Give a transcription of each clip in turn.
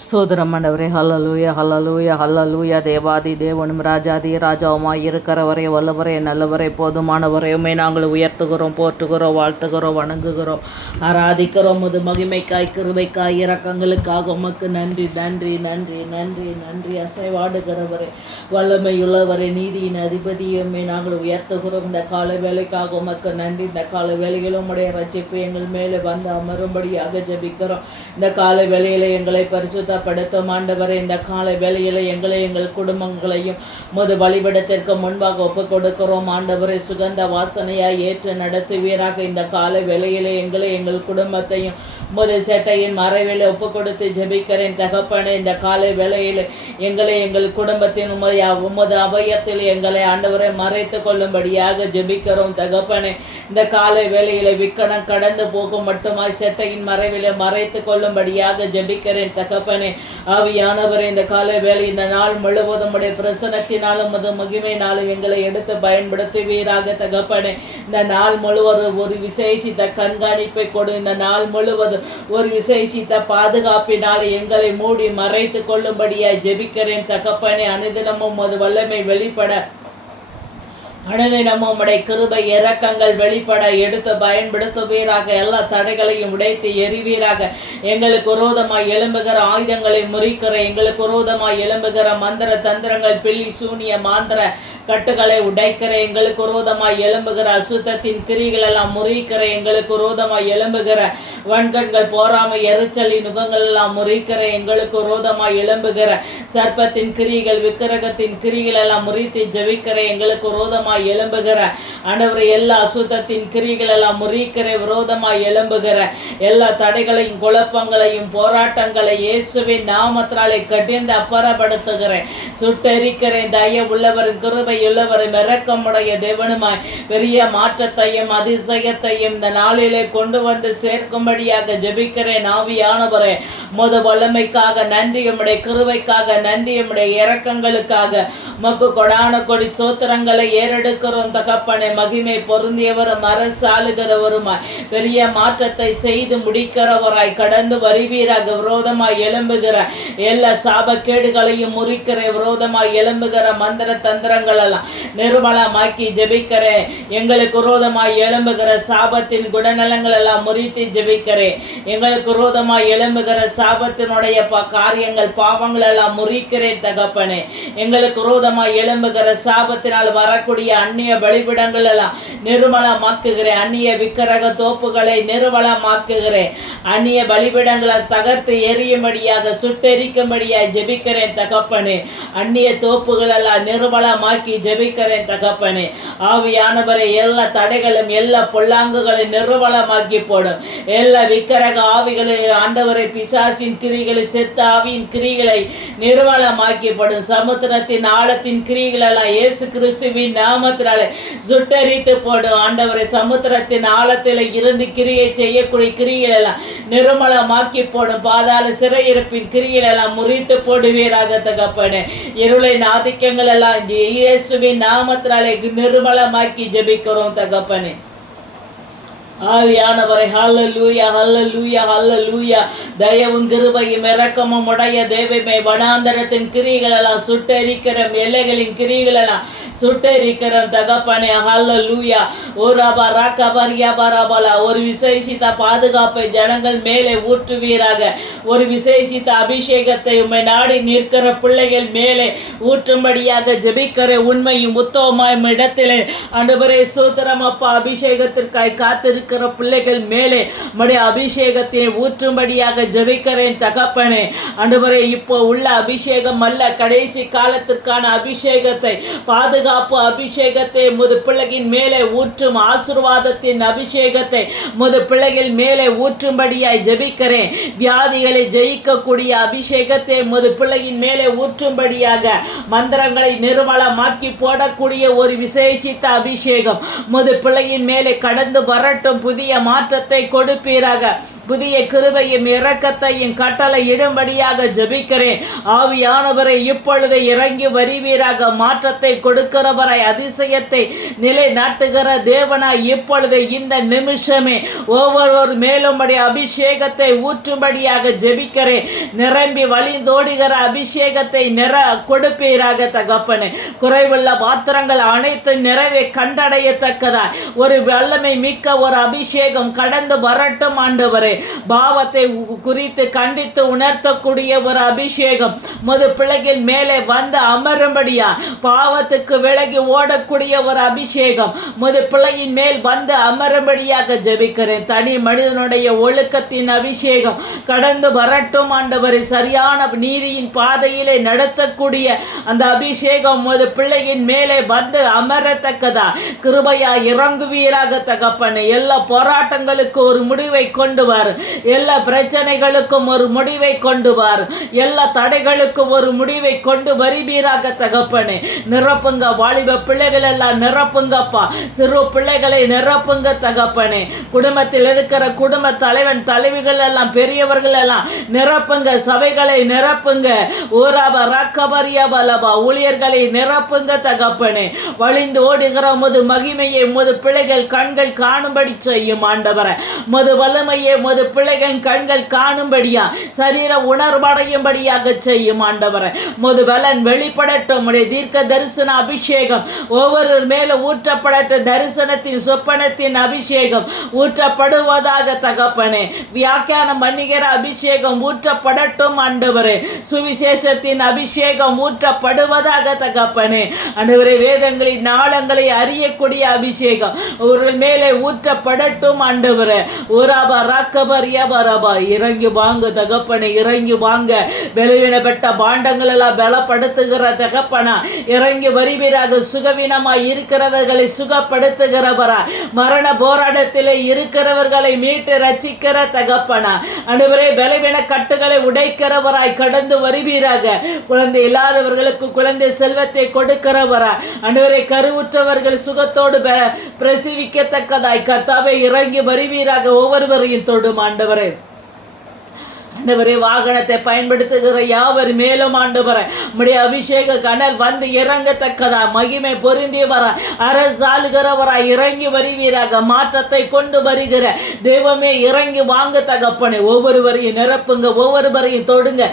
ஸ்தோத்திரம் ஆண்டவரே. ஹல்லலூயா ஹல்லலூயா ஹல்லலூயா. தேவாதி தேவனும் ராஜாதி ராஜாவுமாய் இருக்கிறவரே, வல்லவரே, நல்லவரே, போதுமானவரே, உம்மை நாங்கள் உயர்த்துகிறோம், போற்றுகிறோம், வாழ்த்துகிறோம், வணங்குகிறோம், ஆராதிக்கிறோம். அது மகிமைக்காய், கிருபைக்காய், இரக்கங்களுக்காக உமக்கு நன்றி நன்றி நன்றி நன்றி நன்றி. அசைவாடுகிறவரே, வல்லமையுள்ளவரே, நீதியின் அதிபதியுமே நாங்கள் உயர்த்துகிறோம். இந்த கால வேலைக்காக உமக்கு நன்றி. இந்த கால வேலையில் உம்முடைய ரட்சிப்பு எங்கள் மேலே வந்து அமரும்படியாக ஜெபிக்கிறோம். இந்த கால வேலையில் எங்களை பரிசுத்தப்படுத்தும் ஆண்டவரே. இந்த காலை வேளையில் எங்களை எங்கள் குடும்பங்களையும் முது வழிபடத்திற்கு முன்பாக ஒப்புக் கொடுக்கிறோம் ஆண்டவரே. சுகந்த வாசனையாய் ஏற்று நடத்துவீராக. இந்த காலை வேளையில் எங்களை எங்கள் குடும்பத்தையும் முது சேட்டையின் மறைவில் ஒப்புக் கொடுத்து ஜெபிக்கிறேன் தகப்பனே. இந்த காலை வேளையில் எங்களை எங்கள் குடும்பத்தின் உமது அபயத்தில் எங்களை ஆண்டவரை மறைத்து கொள்ளும்படியாக ஜெபிக்கிறோம் தகப்பனே. இந்த காலை வேளையில் விக்கணம் கடந்து போகும் மட்டுமாய் சேட்டையின் மறைவில் மறைத்து கொள்ளும்படியாக ஜெபிக்கிறேன் தகப்பனே. ஆவியானவரே, இந்த காலை வேளை இந்த நாள் முழுவதும் உடைய பிரசனத்தினாலும் அது மகிமையினாலும் எங்களை எடுத்து பயன்படுத்துவீராக தகப்பனே. இந்த நாள் முழுவதும் ஒரு விசேஷித்த கண்காணிப்பை கொடு. இந்த நாள் முழுவதும் ஒரு விசேஷித்த பாதுகாப்பினால் எங்களை மூடி மறைத்து கொள்ளும்படியாய் ஜெபிக்கிறேன் தகப்பனே. அனுதினமும் அது வல்லமை வெளிப்பட, அனுதினமும் உம்முடைய கிருபை இரக்கங்கள் வெளிப்பட எடுத்து பயன்படுத்துவீராக. எல்லா தடைகளையும் உடைத்து எறிவீராக. எங்களுக்கு விரோதமாய் எழும்புகிற ஆயுதங்களை முறிக்கிற, எங்களுக்கு விரோதமாய் எழும்புகிற மந்திர தந்திரங்கள், பில்லி சூனிய மாந்திர கட்டுகளை உடைக்கிற, எங்களுக்கு விரோதமாய் எழும்புகிற அசுத்தத்தின் கிரிகள் எல்லாம் முறிக்கிற, எங்களுக்கு விரோதமாய் எழும்புகிற வன்கண்கள், போராமை, எரிச்சலின் நுகங்கள் எல்லாம் முறிக்கிற, எங்களுக்கு விரோதமாய் எழும்புகிற சர்ப்பத்தின் கிரிகள், விக்கிரகத்தின் கிரிகள் எல்லாம் முறித்து ஜெபிக்கிற, எங்களுக்கு விரோதமாய் எழும்புகிற ஆண்டவரே எல்லா அசுத்தத்தின் கிரிகள் எல்லாம் முறிக்கிற, விரோதமாய் எழும்புகிற எல்லா தடைகளையும் குழப்பங்களையும் போராட்டங்களை இயேசுவின் நாமத்தினாலே கடிந்து அப்புறப்படுத்துகிறேன், சுட்டெரிக்கிறேன். தய உள்ளவரும் கிருபை உள்ளவரும் இரக்கமுடைய தேவனுமாய் பெரிய மாற்றத்தையும் அதிசயத்தையும் இந்த நாளிலே கொண்டு வந்து சேர்க்கும்படியாக ஜெபிக்கிறேன். ஆவியானவரே, முத வல்லமைக்காக நன்றி, உம்முடைய கிருபைக்காக நன்றி, உம்முடைய இரக்கங்களுக்காக மக்கு கொடான கொடி சோத்திரங்களை ஏறெடுக்கிறோம் தகப்பனே. மகிமை பொருந்தியவரும் அரசாளுகிறவருமாய் பெரிய மாற்றத்தை செய்து முடிக்கிறவராய் கடந்து வருவீராக. விரோதமாய் எழும்புகிற எல்லா சாபக்கேடுகளையும் முறிக்கிற, விரோதமாய் எழும்புகிற மந்திர தந்திரங்கள் எல்லாம் நிர்மலமாக்கி ஜெபிக்கிறேன். எங்களுக்கு விரோதமாய் எழும்புகிற சாபத்தின் குணநலங்கள் எல்லாம் முறித்து ஜெபிக்கிறேன். எங்களுக்கு விரோதமாய் எழும்புகிற சாபத்தினுடைய காரியங்கள் பாவங்கள் எல்லாம் முறிக்கிறேன் தகப்பனே. எங்களுக்கு விரோதமாய் எழும்புகிற சாபத்தினால் வரக்கூடிய அந்நிய பலிபிடங்கள் எல்லாம் நிர்மலமாக்குகிறேன். அந்நிய விக்கிரக தோப்புகளை நிர்மலமாக்குகிறேன். அந்நிய பலிபிடங்களை தகர்த்து எரியும்படியாக சுட்டெரிக்கும்படியாக ஜெபிக்கிறேன் தகப்பனே. அந்நிய தோப்புகள் எல்லாம் நிர்மலமாக்கி ஜெபிக்கிறேன் தகப்பனே. ஆவியானவரை எல்லா தடைகளும் எல்லா பொல்லாங்குகளை நிர்மலமாக்கி போடும். எல்லா விக்கிரக ஆவிகளை ஆண்டவரை பிசாசின் கிரிகளை, செத்த ஆவியின் கிரிகளை நிர்மலமாக்கிப்படும். சமுத்திரத்தின் ஆழத்தின் கிரிகள் எல்லாம் இயேசு கிறிஸ்துவின் நாமத்தினாலே சுட்டரித்து போடும். ஆண்டவரை, சமுத்திரத்தின் ஆழத்தில் இருந்து கிரியை செய்யக்கூடிய கிரிகள் எல்லாம் நிர்மலமாக்கி போடும். பாதாள சிறையிருப்பின் கிரிகள் எல்லாம் முறித்து போடுவீராக தகப்பனே. இருளின் ஆதிக்கங்கள் எல்லாம் இயேசுவின் நாமத்தினாலே நிர்மலமாக்கி ஜெபிக்கிறோம் தகப்பனே. ஆவியானவரை, ஹல்லேலூயா ஹல்லேலூயா ஹல்லேலூயா. தயவும் கிருபையும் இரக்கமும் உடைய தேவமே, வனாந்தரத்தின் கிரிகள் எல்லாம் சுட்டரிக்கிற, எல்லைகளின் கிரிகள் எல்லாம் சுட்டரிக்கிற தகப்பனே. ஹல்லேலூயா. ஓராபா ராக்கபரியா பராபலா. ஒரு விசேஷித்த பாதுகாப்பை ஜனங்கள் மேலே ஊற்றுவீராக. ஒரு விசேஷித்த அபிஷேகத்தை உம்மை நாடி நிற்கிற பிள்ளைகள் மேலே ஊற்றும்படியாக ஜெபிக்கிற, உண்மையும் உத்தமமாயும் இடத்திலே ஆண்டவரே ஸ்தோத்திரம் அப்பா. அபிஷேகத்திற்காய் காத்திருக்க பிள்ளைகள் மேலே உம்முடைய அபிஷேகத்தை ஊற்றும்படியாக ஜெபிக்கிறேன் தகப்பனே. ஆண்டவரே, இப்போ உள்ள அபிஷேகம் அல்ல, கடைசி காலத்திற்கான அபிஷேகத்தை, பாதுகாப்பு அபிஷேகத்தை முது பிள்ளைகளின் மேலே ஊற்றும் ஆசீர்வாதத்தின் அபிஷேகத்தை முது பிள்ளைகள் மேலே ஊற்றும்படியாய் ஜெபிக்கிறேன். வியாதிகளை ஜெயிக்கக்கூடிய அபிஷேகத்தை முது பிள்ளையின் மேலே ஊற்றும்படியாக, மந்திரங்களை நிர்மலமாக்கி போடக்கூடிய ஒரு விசேஷித்த அபிஷேகம் முது பிள்ளையின் மேலே கடந்து வரட்டும். புதிய மாற்றத்தை கொடுப்பீராக. புதிய கிருபையும் இரக்கத்தையும் கட்டளை இடும்படியாக ஜெபிக்கிறேன். ஆவியானவரை இப்பொழுது இறங்கி வருவீராக. மாற்றத்தை கொடுக்கிறவரை அதிசயத்தை நிலை நாட்டுகிற தேவனாய் இப்பொழுது இந்த நிமிஷமே ஒவ்வொரு மேலும் அபிஷேகத்தை ஊற்றும்படியாக ஜெபிக்கிறேன். நிரம்பி வழிந்தோடுகிற அபிஷேகத்தை கொடுப்பீராக தகப்பனே. குறைவுள்ள பாத்திரங்கள் அனைத்து நிறைவை கண்டடையத்தக்கதாய் ஒரு வல்லமை மிக்க ஒரு அபிஷேகம் கடந்து வரட்டும் ஆண்டவரே. பாவத்தை குறித்து கண்டித்து உணர்த்தக்கூடிய ஒரு அபிஷேகம் முது பிள்ளைகள் மேலே வந்து அமரும்படியா. பாவத்துக்கு விலகி ஓடக்கூடிய ஒரு அபிஷேகம் முது பிள்ளையின் மேல் வந்து அமரும்படியாக ஜெபிக்கிறேன். தனி மனிதனுடைய ஒழுக்கத்தின் அபிஷேகம் கடந்து வரட்டும் ஆண்டவரே. சரியான நீதியின் பாதையிலே நடத்தக்கூடிய அந்த அபிஷேகம் முது பிள்ளையின் மேலே வந்து அமரத்தக்கதா கிருபையா இறங்குவீராக தகப்பனே. எல்லா போராட்டங்களுக்கு ஒரு முடிவை கொண்டு வரும். எல்லா பிரச்சனைகளுக்கும் ஒரு முடிவை கொண்டு வரும். எல்லா தடைகளுக்கும் ஒரு முடிவை கொண்டு வருவீராக தகப்பனே. நிரப்புங்க வாலிப பிள்ளைகள் எல்லாம் நிரப்புங்கப்பா. சிறு பிள்ளைகளை நிரப்புங்க தகப்பனே. குடும்பத்தில் இருக்கிற குடும்ப தலைவன் தலைவிகள் எல்லாம் பெரியவர்கள் எல்லாம் நிரப்புங்க. சபைகளை நிரப்புங்க. ஊராப ரக்கபரியா பலபா ஊழியர்களை நிரப்புங்க தகப்பனே. வழிந்து ஓடுகிற முது மகிமையை முது பிள்ளைகள் கண்கள் காணும்படி செய்யும் ஆண்டவரே. முது வல்லமையை முது பிள்ளைகள் கண்கள் காணும்படியா சரீர உணர்வடையும்படியாக செய்யும் ஆண்டவரே. முது பலன் வெளிப்படட்டும். தீர்க்க தரிசன அபிஷேகம் ஒவ்வொரு மேல ஊற்றப்படட்டும். தரிசனத்தின் சொப்பனத்தின் அபிஷேகம் ஊற்றப்படுவதாக தகப்பனே. வியாக்கியானம் பண்ணுகிற அபிஷேகம் ஊற்றப்படட்டும் ஆண்டவரே. சுவிசேஷத்தின் அபிஷேகம் ஊற்றப்படுவதாக தகப்பனே. ஆண்டவரே வேதங்களின் நாளங்களை அறியக்கூடிய அபிஷேகம் அவர்கள் மேலே ஊற்றப்படட்டும் ஆண்டவரே. ஊராபா ராக்கபரியா பரபா இறங்கி வாங்க தகப்பனே. இறங்கி வாங்க. வெளிவினப்பட்ட பாண்டங்கள் எல்லாம் பலப்படுத்துகிற தகப்பனா இறங்கி வருவீராக. சுகவீனமாய் இருக்கிறவர்களை சுகப்படுத்துகிறவரா. மரண போராட்டத்திலே இருக்கிறவர்களை மீட்டு ரட்சிக்கிற தகப்பனா. ஆண்டவரே பலவீன கட்டுகளை உடைக்கிறவராய் கடந்து வருவீராக. குழந்தை இல்லாதவர்களுக்கு குழந்தை செல்வத்தை கொடுக்கிறவரா. ஆண்டவரே கருவுற்றவர்கள் சுகத்தோடு பிரசவிக்கத்தக்கதாய் கர்த்தாவே இறங்கி வருவீராக. ஒவ்வொருவரையும் தொடும் ஆண்டவரே. ஆண்டவரே வாகனத்தை பயன்படுத்துகிற யாவர் மேலும் ஆண்டவரே உம்முடைய அபிஷேக கனல் வந்து இறங்கத்தக்கதா மகிமை பொருந்தி வர அரசாளுகிறவராய் இறங்கி வருவீராக. மாற்றத்தை கொண்டு வருகிற தெய்வமே இறங்கி வாங்க தகப்பனே. ஒவ்வொருவரையும் நிரப்புங்க. ஒவ்வொருவரையும் தொடுங்க.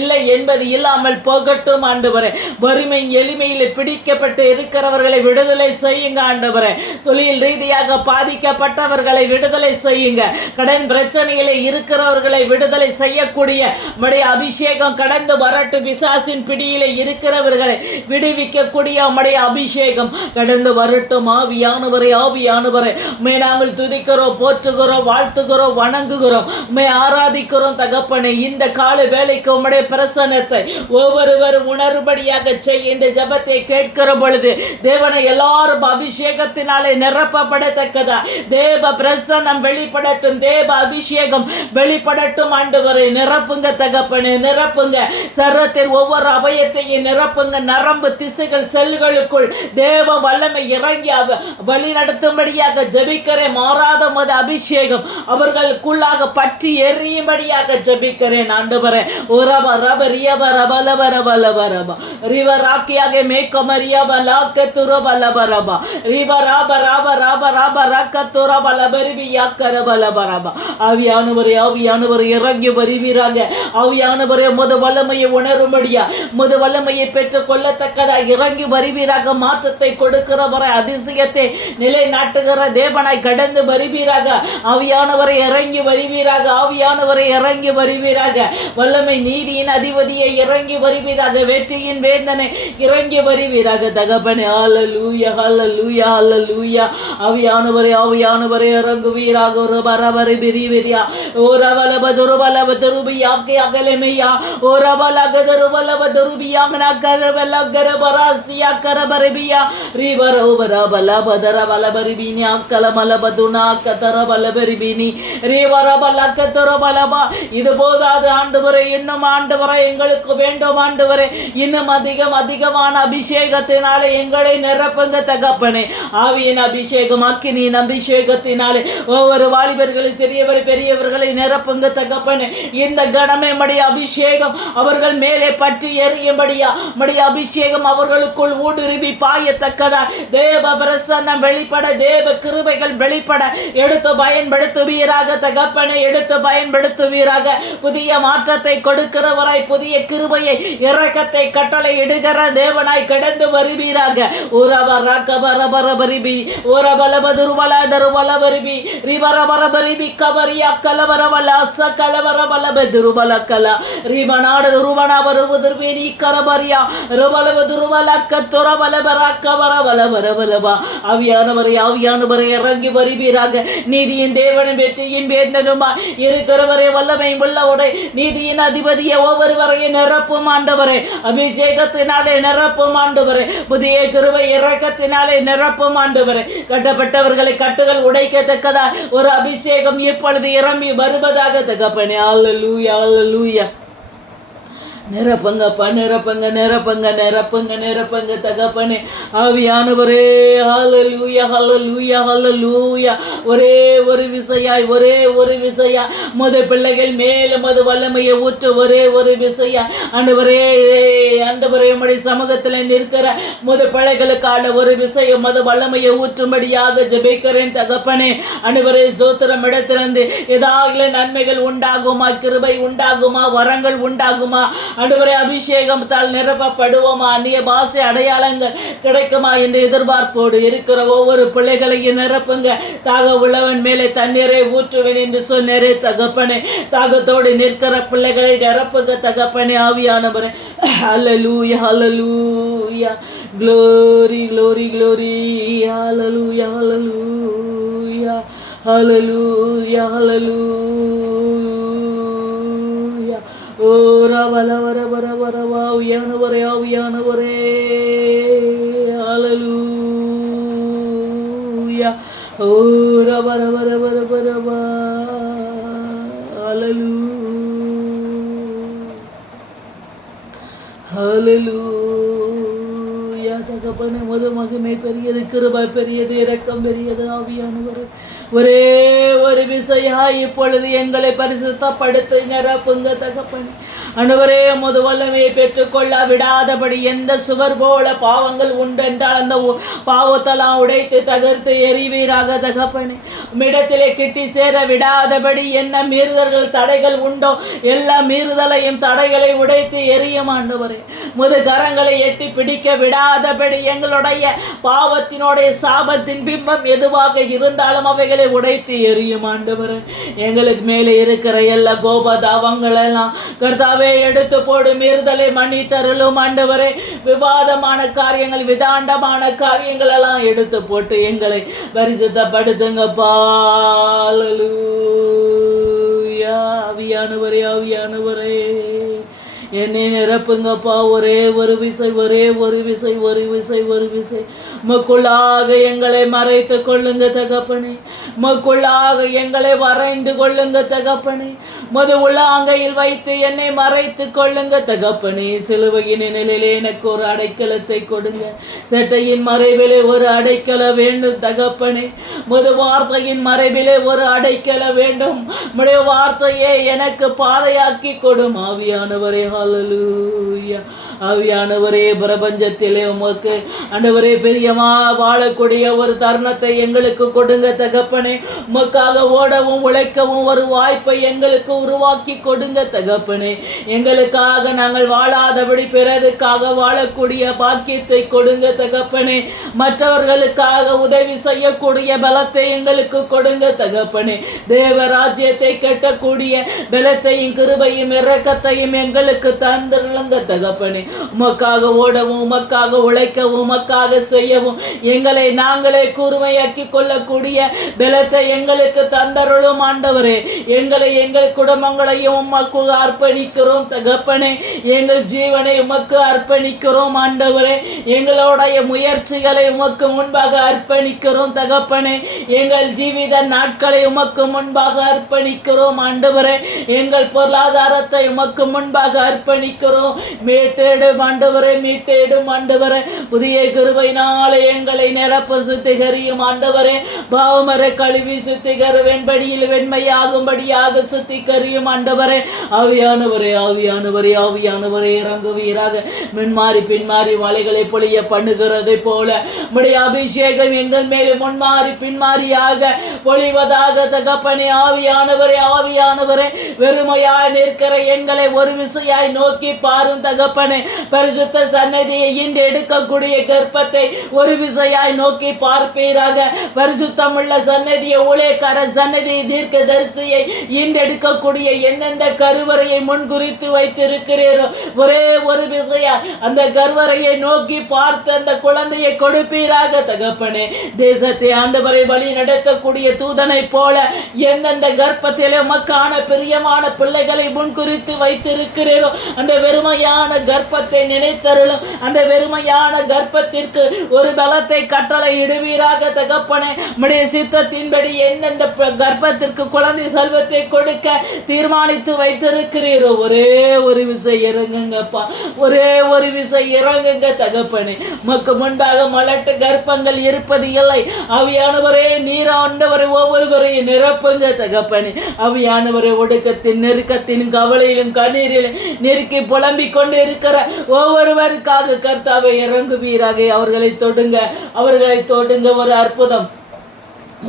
இல்லை என்பது இல்லாமல் போகட்டும் ஆண்டவரே. வறுமை எளிமையில் பிடிக்கப்பட்டு இருக்கிறவர்களை விடுதலை செய்யுங்க ஆண்டவரே. தொழில் ரீதியாக பாதிக்கப்பட்டவர்களை விடுதலை செய்யுங்க. கடன் பிரச்சனைகளை இருக்கிறவர்களை விடுதலை செய்யக்கூடிய உம்முடைய அபிஷேகம் கடந்து வரட்டும். பிசாசின் பிடியிலே இருக்கிறவர்களை விடுவிக்கக்கூடிய உம்முடைய அபிஷேகம் கடந்து வரட்டும். ஆவியானவரே ஆவியானவரே உம்மை நாங்கள் துதிக்கிறோம், போற்றுகிறோம், வாழ்த்துகிறோம், வணங்குகிறோம், உம்மை ஆராதிக்கிறோம் தகப்பனே. இந்த கால வேளைக்கு உம்முடைய பிரசன்னத்தை ஒவ்வொருவரும் உணர்படியாக செய்ய இந்த ஜெபத்தை கேட்கிற பொழுது தேவனை எல்லாரும் அபிஷேகத்தினாலே நிரப்பப்படத்தக்கதா தேவ பிரசன்னம் வெளிப்படட்டும். தேவ அபிஷேகம் வெளிப்படட்டும் ஆண்டவரே. நிரப்புங்க தகப்பனே. நிரப்புங்க. சரீரத்தில் ஒவ்வொரு அவயத்தையும் நிரப்புங்க. நரம்பு திசுகள் செல்களுக்குள் தேவ வல்லமை இறங்கி வழி நடத்தும்படியாக ஜெபிக்கிறேன். மாறாத மது அபிஷேகம் அவர்களுக்குள்ளாக பற்றி எரியும்படியாக ஜெபிக்கிறேன் ஆண்டவரே. ஓரப ரப ரியப ரப லப ரப லப ரப ரிவ ராக்கியாக மேக்கமரியா பலாக்க துரப லப ரப ரிவ ரப ரப ரப ரப ரக்க துரப லப ரிபியா கரப லப ரப. ஆவியானவரே ஆவியானவரே இறங்கி வருவீராக. ஆவியானவரே முது வல்லமையை உணரும்படியா முது வல்லமையை பெற்றுக் கொள்ளத்தக்கதா இறங்கி வருவீராக. மாற்றத்தை கொடுக்கிறவரை அதிசயத்தை நிலை நாட்டுகிற தேவனாய் கடந்து வருவீராக. ஆவியானவரை இறங்கி வருவீராக. ஆவியானவரை இறங்கி வருவீராக. வல்லமை நீதியின் அதிபதியை இறங்கி வருவீராக. வெற்றியின் வேந்தனை இறங்கி வருவீராக தகப்பனே. ஹல்லேலூயா ஹல்லேலூயா ஹல்லேலூயா. ஆவியானவரே ஆவியானவரே இறங்குவீராக. ஒரு பரபரி பிரிவிரியா ஓரவலப துருபலப துருபியாக்கே அகலமையா ஓரவலக துருபலப துருபியா மனகரவலகர பராசியா கரபரபியா ரிவரோபர பலபதர பலபரிபினி அக்கலமலபதுனா கதர பலபரிபினி ரிவரபலக துரபலபா. இது போதாது ஆண்டவரே. இன்னும் ஆண்டு ஆண்டவரை எங்களுக்கு வேண்டும் ஆண்டவரே. இன்னும் அதிகமான அபிஷேகத்தினாலே எங்களை நிரப்புங்க தகப்பனே. ஆவியின் அபிஷேகம், அக்கினியின் அபிஷேகத்தினாலே ஒவ்வொரு வாலிபர்களை, சிறியவர் பெரியவர்களை நிரப்புங்க தகப்பனே. இந்த கணமே மடிய அபிஷேகம் அவர்கள் மேலே பற்றி எறியும்படியா மடிய அபிஷேகம் அவர்களுக்குள் ஊடுருவி பாயத்தக்கதா தேவ பிரசன்னம் வெளிப்பட, தேவ கிருபைகள் வெளிப்பட எடுத்து பயன்படுத்துவீராக தகப்பனே. எடுத்து பயன்படுத்துவீராக. புதிய மாற்றத்தை கொடுக்கிறவராய், புதிய கிருபையை இரக்கத்தை கட்டளை இடுகிற தேவனாய் கடந்து வருவீராக. உரபரபரபரிபி உரபலபதுருவல தருவலபரிபி ரிபரபரபரிபி கபரியா கலவரவலாச கலவரபலபதுருவலக்கல ரிபனாட துருவன வருவதுர்வினி கரபரியா ருவலபதுருவலக்க துரவலபரக்க வரவலபரவலபா. ஆவியானவரை இறங்கி வருவீராக. நீதியின் தேவனும் வெற்றியின் வேந்தனுமா இருக்கிறவரே, வல்லமை உள்ளவரே, நீதியின் அதிபதியை ஒவ்வொருவரையும் நிரப்பும் ஆண்டவரே. அபிஷேகத்தினாலே நிரப்பும் ஆண்டவரே. புதிய கிருபை இரக்கத்தினாலே நிரப்பும் ஆண்டவரே. கட்டப்பட்டவர்களை கட்டுகள் உடைக்கத்தக்கதா ஒரு அபிஷேகம் இப்பொழுது இறம்பி வருவதாக தகப்பனே. அல்லேலூயா, அல்லேலூயா. நிரப்பங்கப்பா, நிரப்பங்க நிரப்பங்க நிரப்பங்க நிரப்பங்க தகப்பனே. ஆவியானவரே, ஹல்லேலூயா ஹல்லேலூயா ஹல்லேலூயா. ஒரே ஒரு விசையா முத பிள்ளைகள் மேல மது வல்லமையை ஊற்று. ஒரே ஒரு விசையா ஆண்டவரே, உம்முடைய சமூகத்தில் நிற்கிற முத பிள்ளைகளுக்கான ஒரு விசையம் மது வல்லமையை ஊற்றும்படியாக ஜெபிக்கிறேன் தகப்பனே. ஆண்டவரே, சோத்திரம் இடத்திலிருந்து ஏதாவது நன்மைகள் உண்டாகுமா, கிருபை உண்டாகுமா, வரங்கள் உண்டாகுமா ஆண்டவரே. அபிஷேகத்தால் நிரப்பப்படுவோமா, அந்நிய பாஷை அடையாளங்கள் கிடைக்குமா என்று எதிர்பார்ப்போடு இருக்கிற ஒவ்வொரு பிள்ளைகளையும் நிரப்புங்க. தாக உள்ளவன் மேலே தண்ணீரை ஊற்றுவேன் என்று சொன்னரே தகப்பனே. தாகத்தோடு நிற்கிற பிள்ளைகளை நிரப்புங்க தகப்பனே. ஆவியானவரே, hallelujah hallelujah. Glory glory glory. Hallelujah hallelujah hallelujah hallelujah. ஓ ரவல வர வர வரவா. ஆவியானவரே, ஆவியானவரே, ஹல்லேலூயா. ஓ ரவர வர வர வரவா. ஹல்லேலூயா தகப்பனே. முத மகிமை பெரியது, கிருபை பெரியது, இரக்கம் பெரியது. ஆவியானவரே, ஒரே ஒரு விசையா இப்பொழுது எங்களை பரிசுத்தப்படுத்த நிரப்புங்க தகப்பனே. ஆண்டவரே, முது வல்லமையை பெற்றுக்கொள்ள விடாதபடி எந்த சுவர் போல பாவங்கள் உண்டென்றால் அந்த பாவத்தெல்லாம் உடைத்து தகர்த்து எறிவீராக தகப்பனே. உம்மிடத்திலே கிட்டி சேர விடாதபடி என்ன மீறுதல்கள் தடைகள் உண்டோ எல்லா மீறுதலையும் தடைகளை உடைத்து எரியும் ஆண்டவரே. முது கரங்களை எட்டி பிடிக்க விடாதபடி எங்களுடைய பாவத்தினுடைய சாபத்தின் பிம்பம் எதுவாக இருந்தாலும் அவைகளை உடைத்து எரியும் ஆண்டவரே. எங்களுக்கு மேலே இருக்கிற எல்லா கோபதாபங்கள் எல்லாம் கர்த்தாவே எடுத்து போடு. மீறுதலை மன்னித்தருளும் ஆண்டவரே. விவாதமான காரியங்கள், விதாண்டமான காரியங்கள் எல்லாம் எடுத்து போட்டு எங்களை பரிசுத்தப்படுத்துங்கப்பா. அல்லேலூயா. ஆவியானவரே, ஆவியானவரே, என்னை நிரப்புங்கப்பா. ஒரே ஒரு விசை மக்களாக எங்களை மறைத்து கொள்ளுங்க தகப்பனே. மக்களாக எங்களை வரைந்து கொள்ளுங்க தகப்பனே. மது உள்ளாங்கையில் வைத்து என்னை மறைத்து கொள்ளுங்க தகப்பனே. சிலுவையின் நிலையிலே எனக்கு ஒரு அடைக்கலத்தை கொடுங்க. செட்டையின் மறைவிலே ஒரு அடைக்கல வேண்டும் தகப்பனே. மது வார்த்தையின் மறைவிலே ஒரு அடைக்கல வேண்டும். உம்முடைய வார்த்தையே எனக்கு பாதையாக்கி கொடும் ஆவியானவரே. ஹல்லேலூயா. ஆவியானவரே, பிரபஞ்சத்திலே உமக்கு ஆண்டவரே பிரியமா வாழக்கூடிய ஒரு தருணத்தை எங்களுக்கு கொடுங்க தகப்பனே. உமக்காக ஓடவும் உழைக்கவும் ஒரு வாய்ப்பை எங்களுக்கு உருவாக்கி கொடுங்க தகப்பனே. எங்களுக்காக நாங்கள் வாழாதபடி பிறருக்காக வாழக்கூடிய பாக்கியத்தை கொடுங்க தகப்பனே. மற்றவர்களுக்காக உதவி செய்யக்கூடிய பலத்தை எங்களுக்கு கொடுங்க தகப்பனே. தேவராஜ்யத்தை கட்டக்கூடிய பலத்தையும் கிருபையும் இரக்கத்தையும் எங்களுக்கு தந்துருங்க தகப்பனே. உமக்காக ஓடவும், உமக்காக உழைக்கவும், உமக்காக செய்யவும் எங்களை நாங்களே கூர்மையாக்கி கொள்ளக்கூடிய பலத்தை எங்களுக்கு தந்தருளும் ஆண்டவரே. எங்களை எங்கள் கூட குடும்பங்களையும் உமக்கு அர்ப்பணிக்கிறோம் தகப்பனே. எங்கள் ஜீவனை உமக்கு அர்ப்பணிக்கிறோம் ஆண்டவரே. எங்களுடைய முயற்சிகளை உமக்கு முன்பாக அர்ப்பணிக்கிறோம் தகப்பனே. எங்கள் ஜீவித நாட்களை உமக்கு முன்பாக அர்ப்பணிக்கிறோம் ஆண்டவரே. எங்கள் பொருளாதாரத்தை உமக்கு முன்பாக அர்ப்பணிக்கிறோம். மீட்டேடும் ஆண்டவரே, மீட்டேடும் ஆண்டவரே. புதிய கிருபையினாலே எங்களை நிரப்ப சுத்திகரியும் ஆண்டவரே. பாவமரை கழுவி சுத்திகர வெண்படியில் வெண்மையாகும்படியாக சுத்திகரியும் ஆண்டவரே. ஆவியானவரே, ஆவியானவரே, ஆவியானவரே இறங்குவீராக. முன்மாறி பின்மாறி மலைகளை பொழிய பண்ணுகிறதை போல உம்முடைய அபிஷேகம் எங்கள் மேலே முன்மாறி பின்மாறியாக பொழிவதாக தகப்பனே. ஆவியானவரே, ஆவியானவரே, வெறுமையாய் நிற்கிற எங்களை ஒரு விசையாய் நோக்கி பாரும் தகப்பனே. பரிசுத்த சன்னதியை இன்று எடுக்கக்கூடிய கர்ப்பத்தை ஒரு விசையாய் நோக்கி பார்ப்பீராக. பரிசுத்தமுள்ள சன்னதியை, ஊழியக்கார சன்னதியை, தீர்க்க தரிசியை இன்றெடுக்கக்கூடிய எந்தெந்த கருவறையை முன்குறித்து வைத்திருக்கிறீரோ ஒரே ஒரு விசையா அந்த கருவறையை நோக்கி பார்த்து அந்த குழந்தையை கொடுப்பீராக தகப்பனே. தேசத்தை ஆண்டவரை வழி நடத்தக்கூடிய தூதனை போல எந்தெந்த கர்ப்பத்திலே உமக்கான பிரியமான பிள்ளைகளை முன்குறித்து வைத்திருக்கிறீரோ அந்த வெறுமையான கர்ப்பத்தை நினைத்தருளும். அந்த வெறுமையான கர்ப்பத்திற்கு ஒரு பலத்தை கட்டளை இடுவீராக தகப்பனே. உம்முடைய சித்தத்தின்படி எந்தெந்த கர்ப்பத்திற்கு குழந்தை செல்வத்தை கொடுக்க தீர்மானித்து வைத்திருக்கிறீரோ ஒரே ஒரு விசை இறங்குங்கப்பா. ஒரே ஒரு விசை இறங்குங்க தகப்பனே. உமக்கு முன்பாக மலட்டு கர்ப்பங்கள் இருப்பது இல்லை. ஆவியானவரே, நீர் ஆண்டவரை ஒவ்வொருவரையும் நிரப்புங்க தகப்பனே. ஆவியானவரை, ஒடுக்கத்தின் நெருக்கத்தின் கவலையிலும் கண்ணீரிலும் நெருக்கி புலம்பிக் கொண்டு இருக்கிற ஒவ்வொருவருக்காக கர்த்தாவை இறங்குவீராக. அவர்களை தொடுங்க, அவர்களை தொடுங்க. ஒரு அற்புதம்,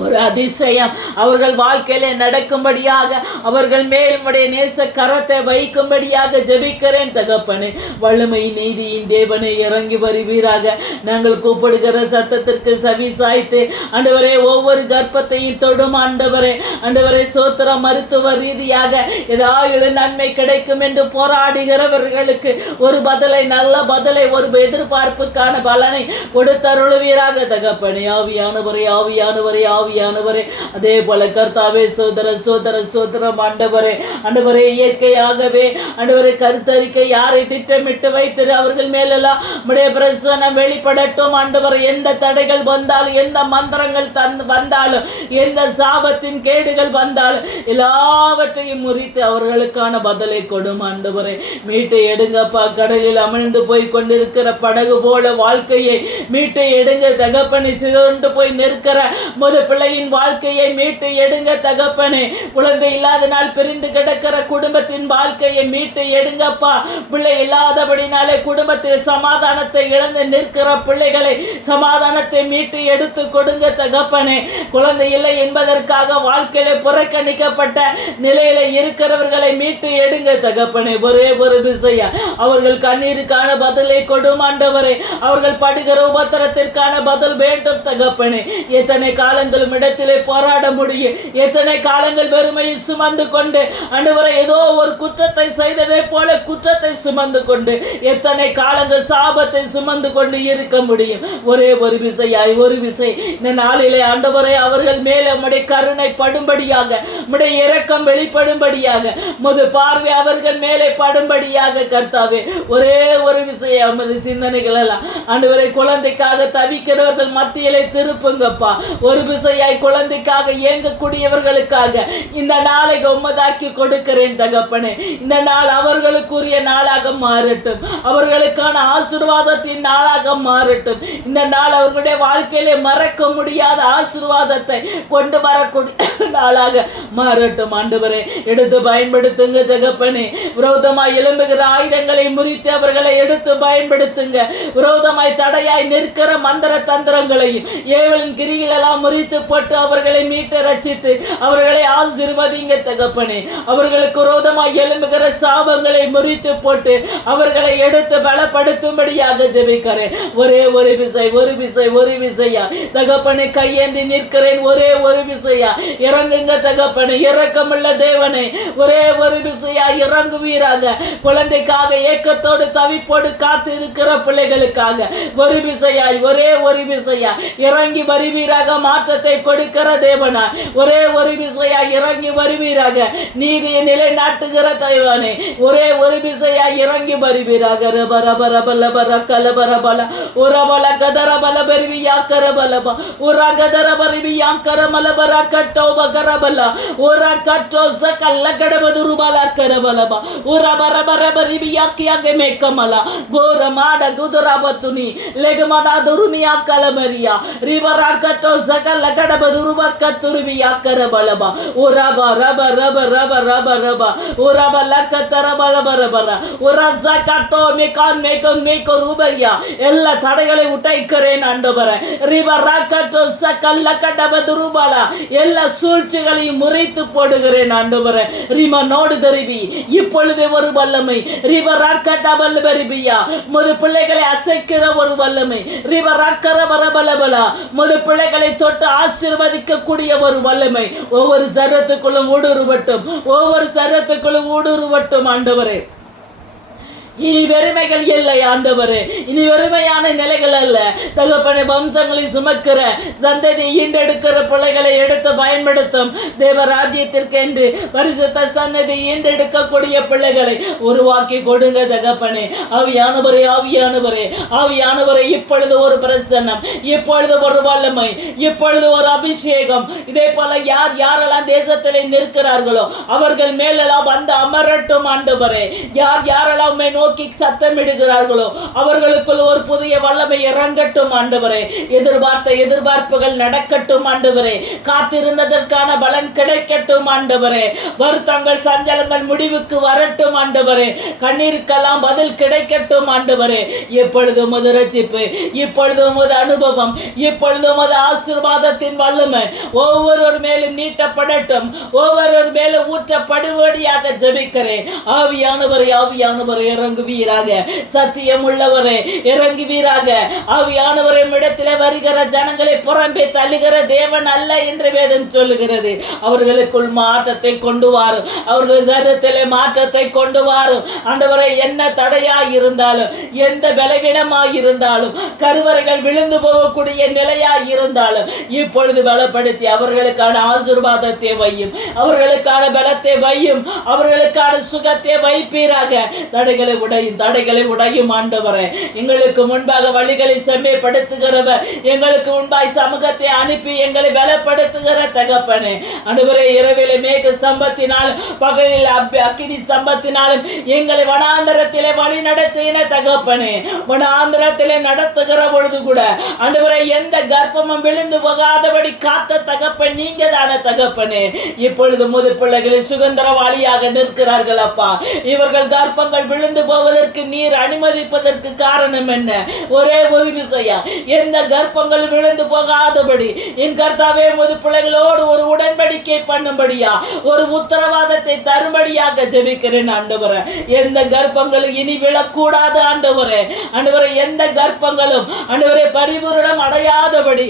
ஒரு அதிசயம் அவர்கள் வாழ்க்கையிலே நடக்கும்படியாக அவர்கள் மேல் உம்முடைய நேச கரத்தை வைக்கும்படியாக ஜெபிக்கிறேன் தகப்பனே. வல்லமை நீதியின் தேவனை இறங்கி வருவீராக. நாங்கள் கூப்பிடுகிற சத்தத்திற்கு செவி சாய்த்து ஆண்டவரே ஒவ்வொரு கர்ப்பத்தையும் தொடும் ஆண்டவரே. ஆண்டவரே, சோத்திர மருத்துவ ரீதியாக ஏதாவது நன்மை கிடைக்கும் என்று போராடுகிறவர்களுக்கு ஒரு பதிலை, நல்ல பதிலை, ஒரு எதிர்பார்ப்புக்கான பலனை கொடுத்தருளுவீராக தகப்பனே. ஆவியானவரே, ஆவியானவரே, ஆவியானவரே, அதே போல கர்த்தாவே, சோதர சோதர சோதரம் ஆண்டவரே. ஆண்டவரே, இயற்கையாகவே ஆண்டவரே கருத்தரிக்கை யாரை திட்டமிட்டு வைத்திரு அவர்கள் மேலெல்லாம் உம்முடைய பிரசன்னம் வெளிப்படட்டும் ஆண்டவரே. எந்த தடைகள் வந்தாலும், எந்த மந்திரங்கள் வந்தாலும், எந்த சாபத்தின் கேடுகள் வந்தாலும் எல்லாவற்றையும் முறித்து அவர்களுக்கான பதிலை கொடும் ஆண்டவரே. மீட்டை எடுங்கப்பா. கடலில் அமிழ்ந்து போய் கொண்டிருக்கிற படகு போல வாழ்க்கையை மீட்டை எடுங்க தகப்பனை. சிதறுண்டு போய் நிற்கிற முது பிள்ளையின் வாழ்க்கையை மீட்டு எடுங்க தகப்பனே. குழந்தை இல்லாத நாள் பிரிந்து கிடக்கிற குடும்பத்தின் வாழ்க்கையை மீட்டு எடுங்கப்பா. பிள்ளை இல்லாதபடினாலே குடும்பத்தில் சமாதானத்தை இழந்து நிற்கிற பிள்ளைகளை சமாதானத்தை மீட்டு எடுத்து கொடுங்க தகப்பனே. குழந்தை இல்லை என்பதற்காக வாழ்க்கையில புறக்கணிக்கப்பட்ட நிலையில இருக்கிறவர்களை மீட்டு எடுங்க தகப்பனே. ஒரே ஒரு விசையா அவர்கள் கண்ணீருக்கான பதிலை கொடும் ஆண்டவரே. அவர்கள் படுகிற உபத்திரத்திற்கான பதில் வேண்டும் தகப்பனே. எத்தனை காலங்கள் இடத்திலே போராட முடியும்? எத்தனை காலங்கள் வெறுமையை சுமந்து கொண்டு ஆண்டவரே ஏதோ ஒரு குற்றத்தை செய்ததை போல குற்றத்தை சுமந்து கொண்டு எத்தனை காலங்கள் சாபத்தை சுமந்து கொண்டு இருக்க முடியும்? ஒரே ஒரு விசையாய், ஒரு விசை இந்த நாளிலே ஆண்டவரே அவர்கள் மேலே உம்முடைய கருணை படும்படியாக, உம்முடைய இரக்கம் வெளிப்படும்படியாக, முது பார்வை அவர்கள் மேலே படும்படியாக கர்த்தாவே ஒரே ஒரு விசை நமது சிந்தனைகள் எல்லாம் ஆண்டவரை குழந்தைக்காக தவிக்கிறவர்கள் மத்தியிலே திருப்புங்கப்பா. ஒரு விசையாய் குழந்தைக்காக இயங்கக்கூடியவர்களுக்காக இந்த நாளை உம்மதாக்கி கொடுக்கிறேன் தகப்பனே. இந்த நாள் அவர்களுக்குரிய நாளாக மாறட்டும். அவர்களுக்கான ஆசீர்வாதத்தின் நாளாக மாறட்டும். இந்த நாள் அவர்களுடைய வாழ்க்கையிலே மறக்க முடியாத ஆசீர்வாதத்தை கொண்டு வரக்கூடிய நாளாக மாறட்டும் ஆண்டவரே. எடுத்து பயன்படுத்துங்க தகப்பனே. விரோதமாய் எழும்புகிற ஆயுதங்களை முறித்து அவர்களை எடுத்து பயன்படுத்துங்க. விரோதமாய் தடையாய் நிற்கிற மந்திர தந்திரங்களையும் ஏவலின் கிரிகள் எல்லாம் முறித்து போட்டு அவர்களை மீட்டு ரட்சித்து அவர்களை ஆசீர்வதிங்க தகப்பனே. அவர்களுக்கு விரோதமாய் எழும்புகிற சாபங்களை முறித்து போட்டு அவர்களை எடுத்து பலப்படுத்தும்படியாக ஜெபிக்கிறேன். ஒரே ஒரு விசை, ஒரு விசை, ஒரு விசையா தகப்பனே கையேந்தி நிற்கிறேன். ஒரே ஒரு விசையா இறங்குங்க தகப்பனே. இரக்கமுள்ள தேவனே, ஒரே ஒரு விசையா இறங்குவீராக. குழந்தைக்காக ஏக்கத்தோடு தவிப்போடு காத்து இருக்கிற பிள்ளைகளுக்காக ஒரு விசையாய், ஒரே ஒரு விசையா இறங்கி வருவீராக. மாற்ற மாற்றத்தை கொடுக்கிற தேவனா, ஒரே ஒரு விசையா இறங்கி வருவீராக. நீதியை நிலைநாட்டுகிற தெய்வானே, ஒரே ஒரு விசையா இறங்கி வருவீராக. உரபல கதரபல பெருவியா கரபலபா உரகதர பரிவியா கரமலபர கட்டோ பகரபல உர கட்டோ சகல்ல கடபதுருபல கரபலபா உரபரபர பரிவியா கியாக மேக்கமல போர மாட குதரபத்துனி லெகமனா துருமியா கலமரியா ரிவரா கட்டோ சகல்ல கடபதுருப கத்துருவியா கரபலபா உரபரப ரப ரப ரப ரப உரபல கத்தரபலபரபர உரச கட்டோ மேகான் மேகம் மேகோ ரூபையா எல்லா தடைகளை உடைக்கிறேன் ஆண்டவரே. எல்லா சூழ்ச்சிகளையும் முறைத்து போடுகிறேன் ஆண்டவரே. ரிமனோடு தருவி இப்பொழுதே ஒரு வல்லமை முது பிள்ளைகளை அசைக்கிற ஒரு வல்லமை முது பிள்ளைகளை தொட்டு ஆசீர்வதிக்க கூடிய ஒரு வல்லமை ஒவ்வொரு சரத்துக்குள்ளும் ஊடுருவட்டும், ஒவ்வொரு சரத்துக்குள்ளும் ஊடுருவட்டும் ஆண்டவரே. இனி வெறுமைகள் இல்லை ஆண்டவரே, இனி வெறுமையான நிலைகள் அல்ல தகப்பனை. வம்சங்களை சுமக்கிற சந்ததி ஈண்டெடுக்கிற பிள்ளைகளை எடுத்து பயன்படுத்தும் தேவராஜ்யத்திற்கு என்று பரிசுத்த சன்னதி ஈண்டெடுக்கக்கூடிய பிள்ளைகளை உருவாக்கி கொடுங்க தகப்பனே. ஆவியானவரே, ஆவியானவரே, ஆவியானவரே, இப்பொழுது ஒரு பிரசன்னம், இப்பொழுது ஒரு வல்லமை, இப்பொழுது ஒரு அபிஷேகம். இதே போல யார் யாரெல்லாம் தேசத்திலே நிற்கிறார்களோ அவர்கள் மேலெல்லாம் வந்து அமரட்டும் ஆண்டவரே. யார் யாரெல்லாம் நோக்கி சத்தமிடுகிறார்களோ அவர்களுக்குள் ஒரு புதிய வல்லமை இறங்கட்டும் ஆண்டவரே. எதிர்பார்த்த எதிர்பார்ப்புகள் நடக்கட்டும் ஆண்டவரே. காத்திருந்ததற்கான பலன் கிடைக்கட்டும் ஆண்டவரே. வருத்தங்கள் சஞ்சலங்கள் முடிவுக்கு வரட்டும் ஆண்டவரே. கண்ணீருக்கெல்லாம் பதில் கிடைக்கட்டும் ஆண்டவரே. இப்பொழுது உமது ரட்சிப்பு, இப்பொழுது உமது அனுபவம், இப்பொழுது உமது ஆசீர்வாதத்தின் வல்லமை ஒவ்வொருவர் மேலும் நீட்டப்படட்டும், ஒவ்வொருவர் மேலும் ஊற்றப்படுவடியாக ஜெபிக்கிறேன். ஆவியானவரே, ஆவியானவரே இறங்குவீராக. சத்தியம் உள்ளவரே இறங்குவீராக. ஆவியானவரே இடத்திலே வருகிற ஜனங்களை புறம்பே தள்ளுகிற தேவன் அல்ல என்று வேதம் சொல்லுகிறது. அவர்களுக்குள் மாற்றத்தை கொண்டு வாரும், அவர்கள் சரீரத்திலே மாற்றத்தை கொண்டு வாரும் ஆண்டவரே. என்ன தடையாய் இருந்தாலும், எந்த பலவீனமாய் இருந்தாலும், கருவறைகள் விழுந்து போகக்கூடிய நிலையாய் இருந்தாலும் இப்பொழுது பலப்படுத்தி அவர்களுக்கான ஆசீர்வாதத்தை வையும், அவர்களுக்கான பலத்தை வையும், அவர்களுக்கான சுகத்தை வைப்பீராக. தடைகளை உடையும், தடைகளை உடையும் ஆண்டவரே. எங்களுக்கு முன்பாக வழிகளை செம்மைப்படுத்துகிறவர், எங்களுக்கு முன்பாய் சமூகத்தை அனுப்பி எங்களை பலப்படுத்துகிற தகப்பனே. ஆண்டவரே, இரவிலே மேக ஸ்தம்பத்தினாலும் பகலில் அக்கினி ஸ்தம்பத்தினாலும் எங்களை வனாந்தரத்திலே வழி நடத்தின தகப்பனே. வனாந்தரத்திலே நடத்துகிற பொழுது கூட ஆண்டவரே எந்த கர்ப்பமும் விழுந்து போகாதபடி காத்த தகப்பன் நீங்க தான தகப்பனே. இப்பொழுது முது பிள்ளைகளை சுதந்திரவாளியாக நிற்கிறார்கள் அப்பா. இவர்கள் கர்ப்பங்கள் விழுந்து போவதற்கு நீர் அனுமதிப்பதற்கு காரணம் என்ன? ஒரே ஒரு விஷயம், எந்த கர்ப்பங்கள் விழுந்து போகாதபடி என் கர்த்தாவே முது பிள்ளைகளோடு ஒரு உடன்படிக்கை பண்ணும்படியா, ஒரு உத்தரவாதத்தை தரும்படியாக ஜெபிக்கிறேன் ஆண்டவரே. எந்த கர்ப்பங்களும் இனி விழக்கூடாது ஆண்டவரே. ஆண்டவரே, எந்த கர்ப்பங்களும் ஆண்டவரே பரிபூரணம் அடையாதபடி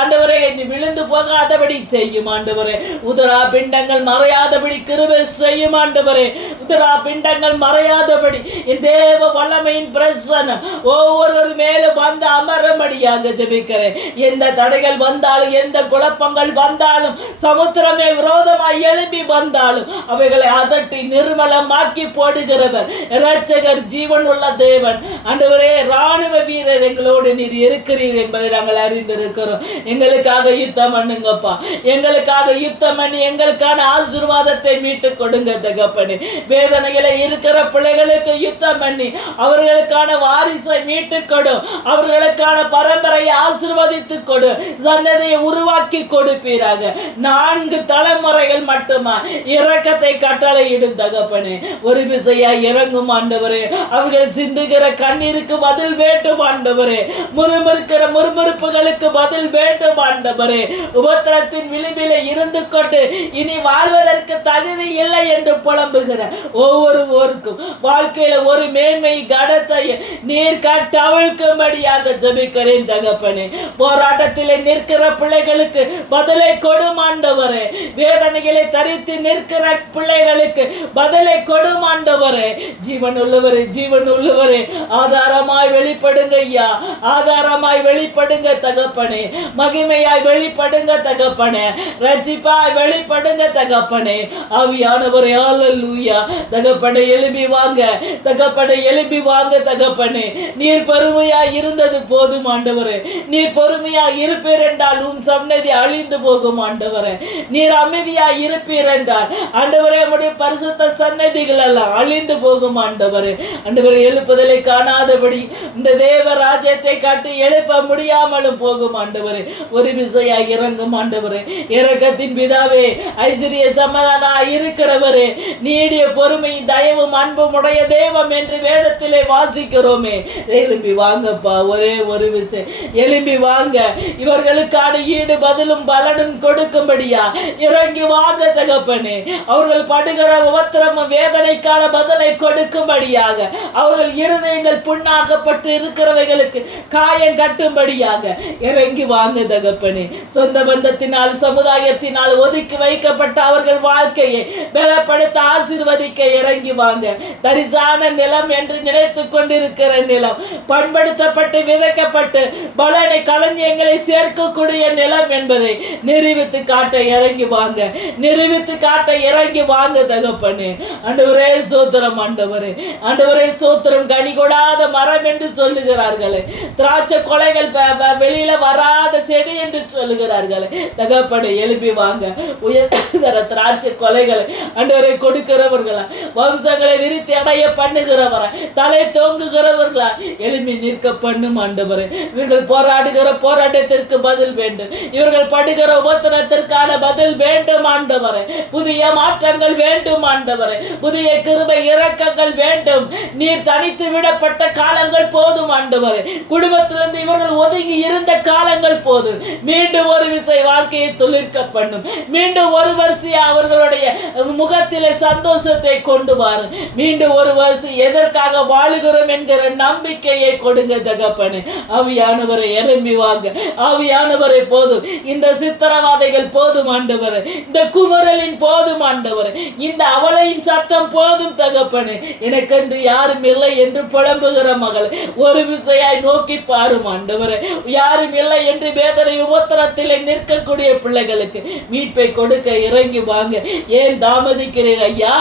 ஆண்டவரே விழுந்து போகாதபடி செய்யும் ஆண்டவரே. உதரா பிண்டங்கள் மறையாதபடி கிருபை செய்யும் ஆண்டவரே. உதரா பிண்டங்கள் மறையாதபடி என் தேவ வல்லமையின் பிரசன்னம் ஒவ்வொரு மேலும் வந்து அமரும்படியாக ஜெபிக்கிறேன். எந்த தடைகள் வந்தாலும், எந்த குழப்பங்கள் வந்தாலும், சமுத்திரமே விரோதமாய் எழும்பி வந்தாலும் அவைகளை அதட்டி நிர்மலமாக்கி போடுகிறவர் இரட்சகர், ஜீவன் உள்ள தேவன் ஆண்டவரே. ராணுவ வீரர் எங்களோடு நீர் இருக்கிறீர் என்பதை நாங்கள் அறிந்திருக்கிறோம். எங்களுக்காக யுத்தம் பண்ணுங்கப்பா, எங்களுக்காக யுத்தம் பண்ணி எங்களுக்கான ஆசீர்வாதத்தை மீட்டு கொடுங்க தகப்பனே. வேதனைகளை இருக்கிற பிள்ளைகளுக்கு யுத்தம் பண்ணி அவர்களுக்கான வாரிசை மீட்டு கொடு, அவர்களுக்கான பரம்பரையை ஆசீர்வதித்து கொடு, சன்னதியை உருவாக்கி கொடுப்பீராக. 4 தலைமுறைகள் மட்டுமா இரக்கத்தை கட்டளையிடும் தகப்பனே. ஒரு விசையா இறங்கும் ஆண்டவரே. அவர்கள் சிந்துகிற கண்ணீருக்கு பதில் வேண்டும் ஆண்டவரே. முறுமுறுக்கிற முறுமுறுப்புகளுக்கு பதில் வேண்டும் ஆண்டவரே. உபத்திரத்தின் விளிம்பில இருந்து கொண்டு இனி வாழ்வதற்கு தகுதி இல்லை என்று புலம்புகிற ஒவ்வொருவருக்கும் வாழ்க்கையில ஒரு மேன்மை கனத்தை நீர் கட்டவிழ்க்கும்படியாக ஜெபிக்கிறேன் தகப்பனே. போராட்டத்திலே நிற்கிற பிள்ளைகளுக்கு பதிலை கொடும் ஆண்டவரே. வேதனைகளை தரித்து நிற்கிற பிள்ளைகளுக்கு பதிலை கொடும் ஆண்டவரே. ஜீவன் உள்ளவரே ஆதாரமாய் வெளிப்படுங்க ஐயா, ஆதாரமாய் வெளிப்படுங்க தகப்பனே. மகிமையாய் வெளிப்படுங்க தகப்பனே. ரட்சிப்பாய் வெளிப்படுங்க தகப்பனே. ஆவியானவரே ஹல்லேலூயா. தகப்பனே எழும்பி வாங்க, தகப்பனே எழும்பி வாங்க தகப்பனே. நீர் பொறுமையாய் இருந்தது போதும் ஆண்டவரே. நீர் பொறுமையாய் இருப்பீர் என்றால் உன் சன்னதி அழிந்து போகும் ஆண்டவரே. நீர் அமைதியாய் இருப்பீர் என்றால் ஆண்டவரே உம்முடைய பரிசுத்த சன்னதிகள் எல்லாம் அழிந்து போகும் ஆண்டவரே. ஆண்டவரே எழுப்புதலை காணாதபடி இந்த தேவ ராஜ்யத்தை கட்டி எழுப்ப முடியாமலும் போகும் ஆண்டவரே. ஒரு விசையாய் இறங்கும் ஆண்டவரே. இரக்கத்தின் பிதாவே, ஐஸ்வர்ய சமனாய் இருக்கிறவரே, நீடிய பொறுமையும் தயவும் அன்பும் உடைய தெய்வம் என்று வேதத்திலே வாசிக்கிறோமே. எழும்பி வாங்கப்பா, ஒரே ஒரு விசை எழும்பி வாங்க. இவர்களுக்கான ஈடு பதிலும் பலனும் கொடுக்கும்படியா இறங்கி வாங்க தகப்பனே. அவர்கள் படுகிற உபத்திரமும் வேதனைக்கான பதிலை கொடுக்கும்படியாக, அவர்கள் இருதயங்கள் புண்ணாக்கப்பட்டு இருக்கிறவைகளுக்கு காயம் கட்டும்படியாக இறங்கி வாங்க தகப்பனே. சொந்த பந்தத்தினால் சமுதாயத்தினால் ஒதுக்கி வைக்கப்பட்ட அவர்கள் வாழ்க்கையை பலப்படுத்த ஆசீர்வதிக்க இறங்கி வாங்க. தரிசான நிலம் என்று நினைத்து கொண்டிருக்கிற நிலம் பண்படுத்தப்பட்டு விதைக்கப்பட்டு பலனை களஞ்சியங்களை சேர்க்கக்கூடிய நிலம் என்பதை நிரூபித்து காட்ட இறங்கி வாங்க, நிரூபித்து காட்ட இறங்கி வாங்க தகப்பனே. ஆண்டவரே ஸ்தோத்திரம் ஆண்டவரே. ஆண்டவரே ஸ்தோத்திரம். கனி கொடாத மரம் என்று சொல்லுகிறார்களே, திராட்சை கொலைகள் வெளியில வராத செடி என்று சொல்லுகிறார்களே. தகப்பனே எழுப்பி வாங்க. உயர்தர திராட்சை கொலைகளை ஆண்டவரை கொடுக்கிறவர்களா, வம்சங்களை விரித்து அடைய பண்ணுகிறவரா, தலை தோங்குகிறவர்களா எழுப்பி நிற்க பண்ணும் ஆண்டவரே. இவர்கள் போராடுகிற போராட்டத்திற்கு பதில் வேண்டும். இவர்கள் படுகிற உபத்திரத்திற்கான பதில் வேண்டும் ஆண்டவரே. புதிய மாற்றங்கள் வேண்டும் ஆண்டவரே. புதிய கிருபை இரக்கங்கள் வேண்டும். நீர் தனித்து விடப்பட்ட காலங்கள் போதும் ஆண்டவரே. குடும்பத்திலிருந்து இவர்கள் ஒதுங்கி இருந்த காலங்கள் போதும். மீண்டும் ஒரு விசை வாழ்க்கையை துளிர்க்க பண்ணும். மீண்டும் ஒரு வரிசையா அவர்களுடைய முகத்திலே சந்தோஷத்தை கொண்டு வாரு. மீண்டும் ஒரு வரிசை எதற்காக வாழுகிறோம் என்கிற நம்பிக்கையை கொடுங்க தகப்பனே. ஆவியானவரை எழும்பி வாங்க. ஆவியானவரை போதும். இந்த சித்திரவாதைகள் போதும் ஆண்டவரே. இந்த குமரலின் போதும் ஆண்டவரே. இந்த அவளையின் சத்தம் போதும் தகப்பனே. எனக்கென்று யாரும் இல்லை என்று புலம்புகிற மகள் ஒரு விசையாய் நோக்கி பாரும் ஆண்டவரே. யாரும் இல்லை என்று வேதனை உபத்திரத்தில் நிற்கக்கூடிய பிள்ளைகளுக்கு மீட்பை கொடுக்க இறங்கி வாங்க. ஏன் தாமதிக்கிறேன் ஐயா,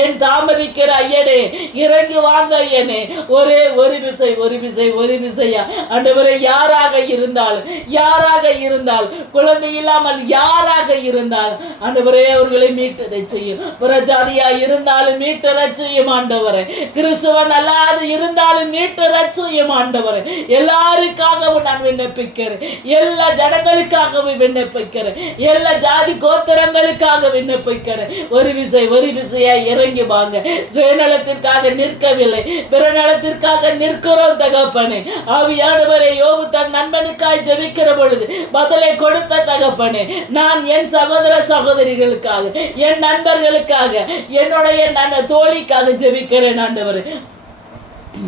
ஏன் தாமதிக்கிற ஐயனே, இறங்கி வாங்க ஐயனே. ஒரே ஒரு விசை, ஒரு விசை, ஒரு விசையா ஆண்டவரே. யாராக இருந்தாலும், யாராக இருந்தால், குழந்தை இல்லாமல் யாராக இருந்தால் ஆண்டவரே அவர்களை மீட்டதை செய்யும். புறஜாதியா இருந்தாலும் மீட்டு ரட்சியும் ஆண்டவரே. கிறிஸ்துவன் அல்லாது இருந்தாலும் மீட்டு ரட்சியும் ஆண்டவரே. எல்லாருக்காகவும் நான் விண்ணப்பிக்கிறேன். எல்லா ஜனங்களுக்காகவும் விண்ணப்பிக்கிறேன். எல்லா ஜாதி கோத்திரங்களுக்காக விண்ணப்பிக்கிறேன். ஒரு விசை, ஒரு விசையா இறங்கி வாங்க. சுயநலத்திற்காக நிற்கவில்லை, பிறநலத்திற்காக நிற்கிறோம் தகப்பனே. ஆவியானவரே, யோபு தன் நண்பனுக்காய் ஜெபிக்கிற பொழுது பதிலை கொடுத்த தகப்பனே. நான் என் சகோதர சகோதரிகளுக்காக, என் நண்பர்களுக்காக, என்னுடைய தோழிக்காக ஜெபிக்கிறேன் ஆண்டவரே.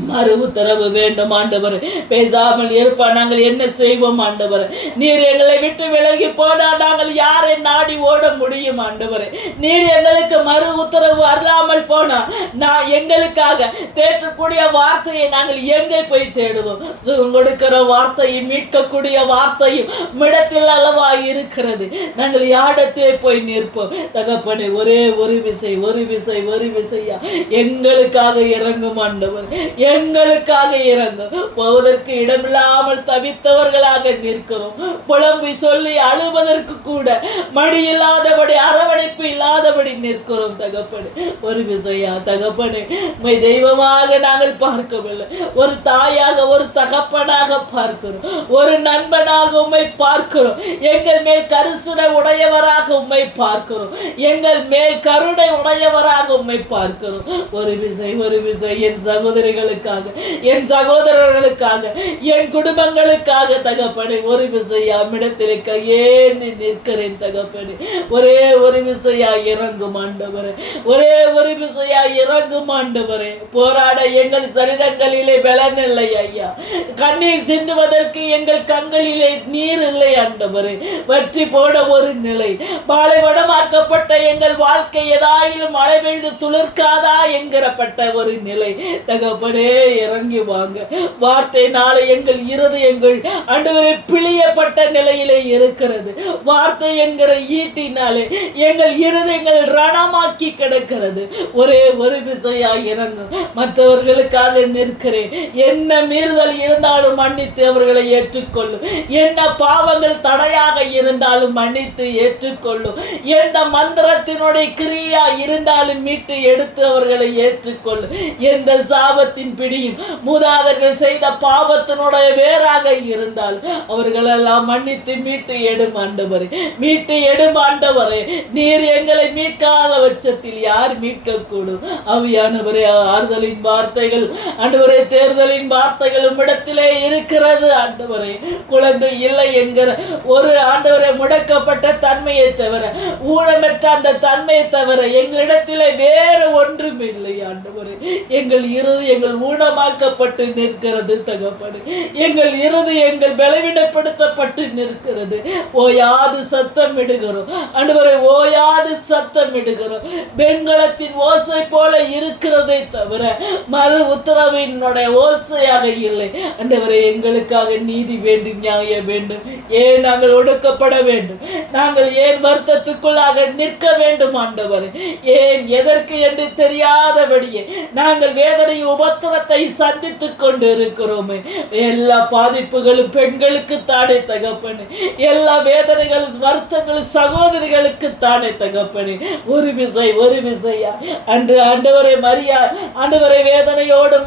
மறு உத்தரவு வேண்டும் ஆண்டவர். பேசாமல் இருப்பா நாங்கள் என்ன செய்வோம் ஆண்டவர்? நீர் எங்களை விட்டு விலகி போனால் நாங்கள் யாரை நாடி ஓட முடியும் ஆண்டவர்? நீர் எங்களுக்கு மறு உத்தரவு அருளாமல் போனா நான் எங்களுக்காக தேற்றக்கூடிய வார்த்தையை நாங்கள் எங்கே போய் தேடுவோம்? சுகம் கொடுக்கிற வார்த்தையும் மீட்கக்கூடிய வார்த்தையும் மிடத்தில் அளவா இருக்கிறது. நாங்கள் யாடத்தே போய் நிற்போம் தகப்பனே. ஒரே ஒரு விசை, ஒரு விசை, ஒரு விசையா எங்களுக்காக இறங்கும் ஆண்டவர். எங்களுக்காக இறங்கும். போவதற்கு இடமில்லாமல் தவித்தவர்களாக நிற்கிறோம். புலம்பி சொல்லி அழுவதற்கு கூட மடி இல்லாதபடி, அரவணைப்பு இல்லாதபடி நிற்கிறோம் தகப்பனே. ஒரு விசையா தகப்பனே, உம்மை தெய்வமாக நாங்கள் பார்க்கவில்லை. ஒரு தாயாக, ஒரு தகப்பனாக பார்க்கிறோம். ஒரு நண்பனாக உம்மை பார்க்கிறோம். எங்கள் மேல் கரிசனை உடையவராக உம்மை பார்க்கிறோம். எங்கள் மேல் கருணை உடையவராக உம்மை பார்க்கிறோம். ஒரு விசை, ஒரு விசை என் சகோதரிகள் பிள்ளைகளுக்காக, என் சகோதரர்களுக்காக, என் குடும்பங்களுக்காக தகப்பனே ஒரு விசையா இடத்திலே கையேந்தி நிற்கிறேன் தகப்பனே. ஒரே ஒரு விசையா இறங்கும் ஆண்டவரே, ஒரே ஒரு விசையா இறங்கும் ஆண்டவரே. போராட எங்கள் சரீரங்களிலே பலன் இல்லை ஐயா, கண்ணீர் சிந்துவதற்கு எங்கள் கண்களிலே நீர் இல்லை ஆண்டவரே. வற்றி போட ஒரு நிலை, பாலைவனமாக்கப்பட்ட எங்கள் வாழ்க்கை ஏதாயிலும் மழை பெய்து துளிர்க்காதா என்கிறப்பட்ட ஒரு நிலை தகப்பனே. இறங்கி வாங்க. வார்த்தையினால எங்கள் இருதயங்கள் ஆண்டவரே பிழியப்பட்ட நிலையிலே இருக்கிறது. வார்த்தை என்கிற ஈட்டினாலே எங்கள் இருதயங்கள் ரணமாக்கி கிடக்கிறது. ஒரே ஒரு விசையா இறங்கும். மற்றவர்களுக்காக நிற்கிறேன். என்ன மீறுதல் இருந்தாலும் மன்னித்து அவர்களை ஏற்றுக்கொள்ளும். என்ன பாவங்கள் தடையாக இருந்தாலும் மன்னித்து ஏற்றுக்கொள்ளும். எந்த மந்திரத்தினுடைய கிரியா இருந்தாலும் மீட்டு எடுத்து அவர்களை ஏற்றுக்கொள்ளும். எந்த சாபத்தின் பிடியும் மூதாதையர்கள் செய்த பாவத்தினுடைய வேறாக இருந்தால் அவர்களெல்லாம் மன்னித்து மீட்டு எடும் ஆண்டவரே, மீட்டு எடும் ஆண்டவரே. நீர் எங்களை மீட்காத பட்சத்தில் யார் மீட்கக்கூடும்? ஆவியானவரே, ஆறுதலின் வார்த்தைகள் ஆண்டவரே, தேர்தலின் வார்த்தைகள் உம்மிடத்திலே இருக்கிறது ஆண்டவரே. குழந்தை இல்லை என்கிற ஒரு ஆண்டவரை முடக்கப்பட்ட தன்மையை தவிர, ஊனமற்ற அந்த தன்மையை தவிர எங்களிடத்திலே வேறு ஒன்றும் இல்லை ஆண்டவரே. எங்கள் இருதயங்கள் ஊனமாக்கப்பட்டு நிற்கிறது தகப்பனே. எங்கள் இருதயங்கள் பலவீனப்படுத்தப்பட்டு நிற்கிறது. ஓயாது சத்தம் இடுகிறோம் ஆண்டவரே, ஓயாது சத்தம் இடுகிறோம். வெண்கலத்தின் ஓசை போல இருக்கிறதை தவிர மறு உத்தரவினுடைய ஓசையாக இல்லை ஆண்டவரே. எங்களுக்காக நீதி வேண்டும், நியாயம் வேண்டும். ஏன் நாங்கள் ஒடுக்கப்பட வேண்டும்? நாங்கள் ஏன் வருத்தத்துக்குள்ளாக நிற்க வேண்டும் ஆண்டவரே? ஏன் எதற்கு என்று தெரியாதபடியே நாங்கள் வேதனை உபத்திரத்தை சந்தித்துக் கொண்டு இருக்கிறோமே. எல்லா பாதிப்புகளும் பெண்களுக்கு தானே தகப்பனே. எல்லா வேதனைகளும் வருத்தங்களும் சகோதரிகளுக்கு தானே தகப்பனே. ஒரு விசையா அன்று ஆண்டவரை மரியா ஆண்டவரை வேதனையோடு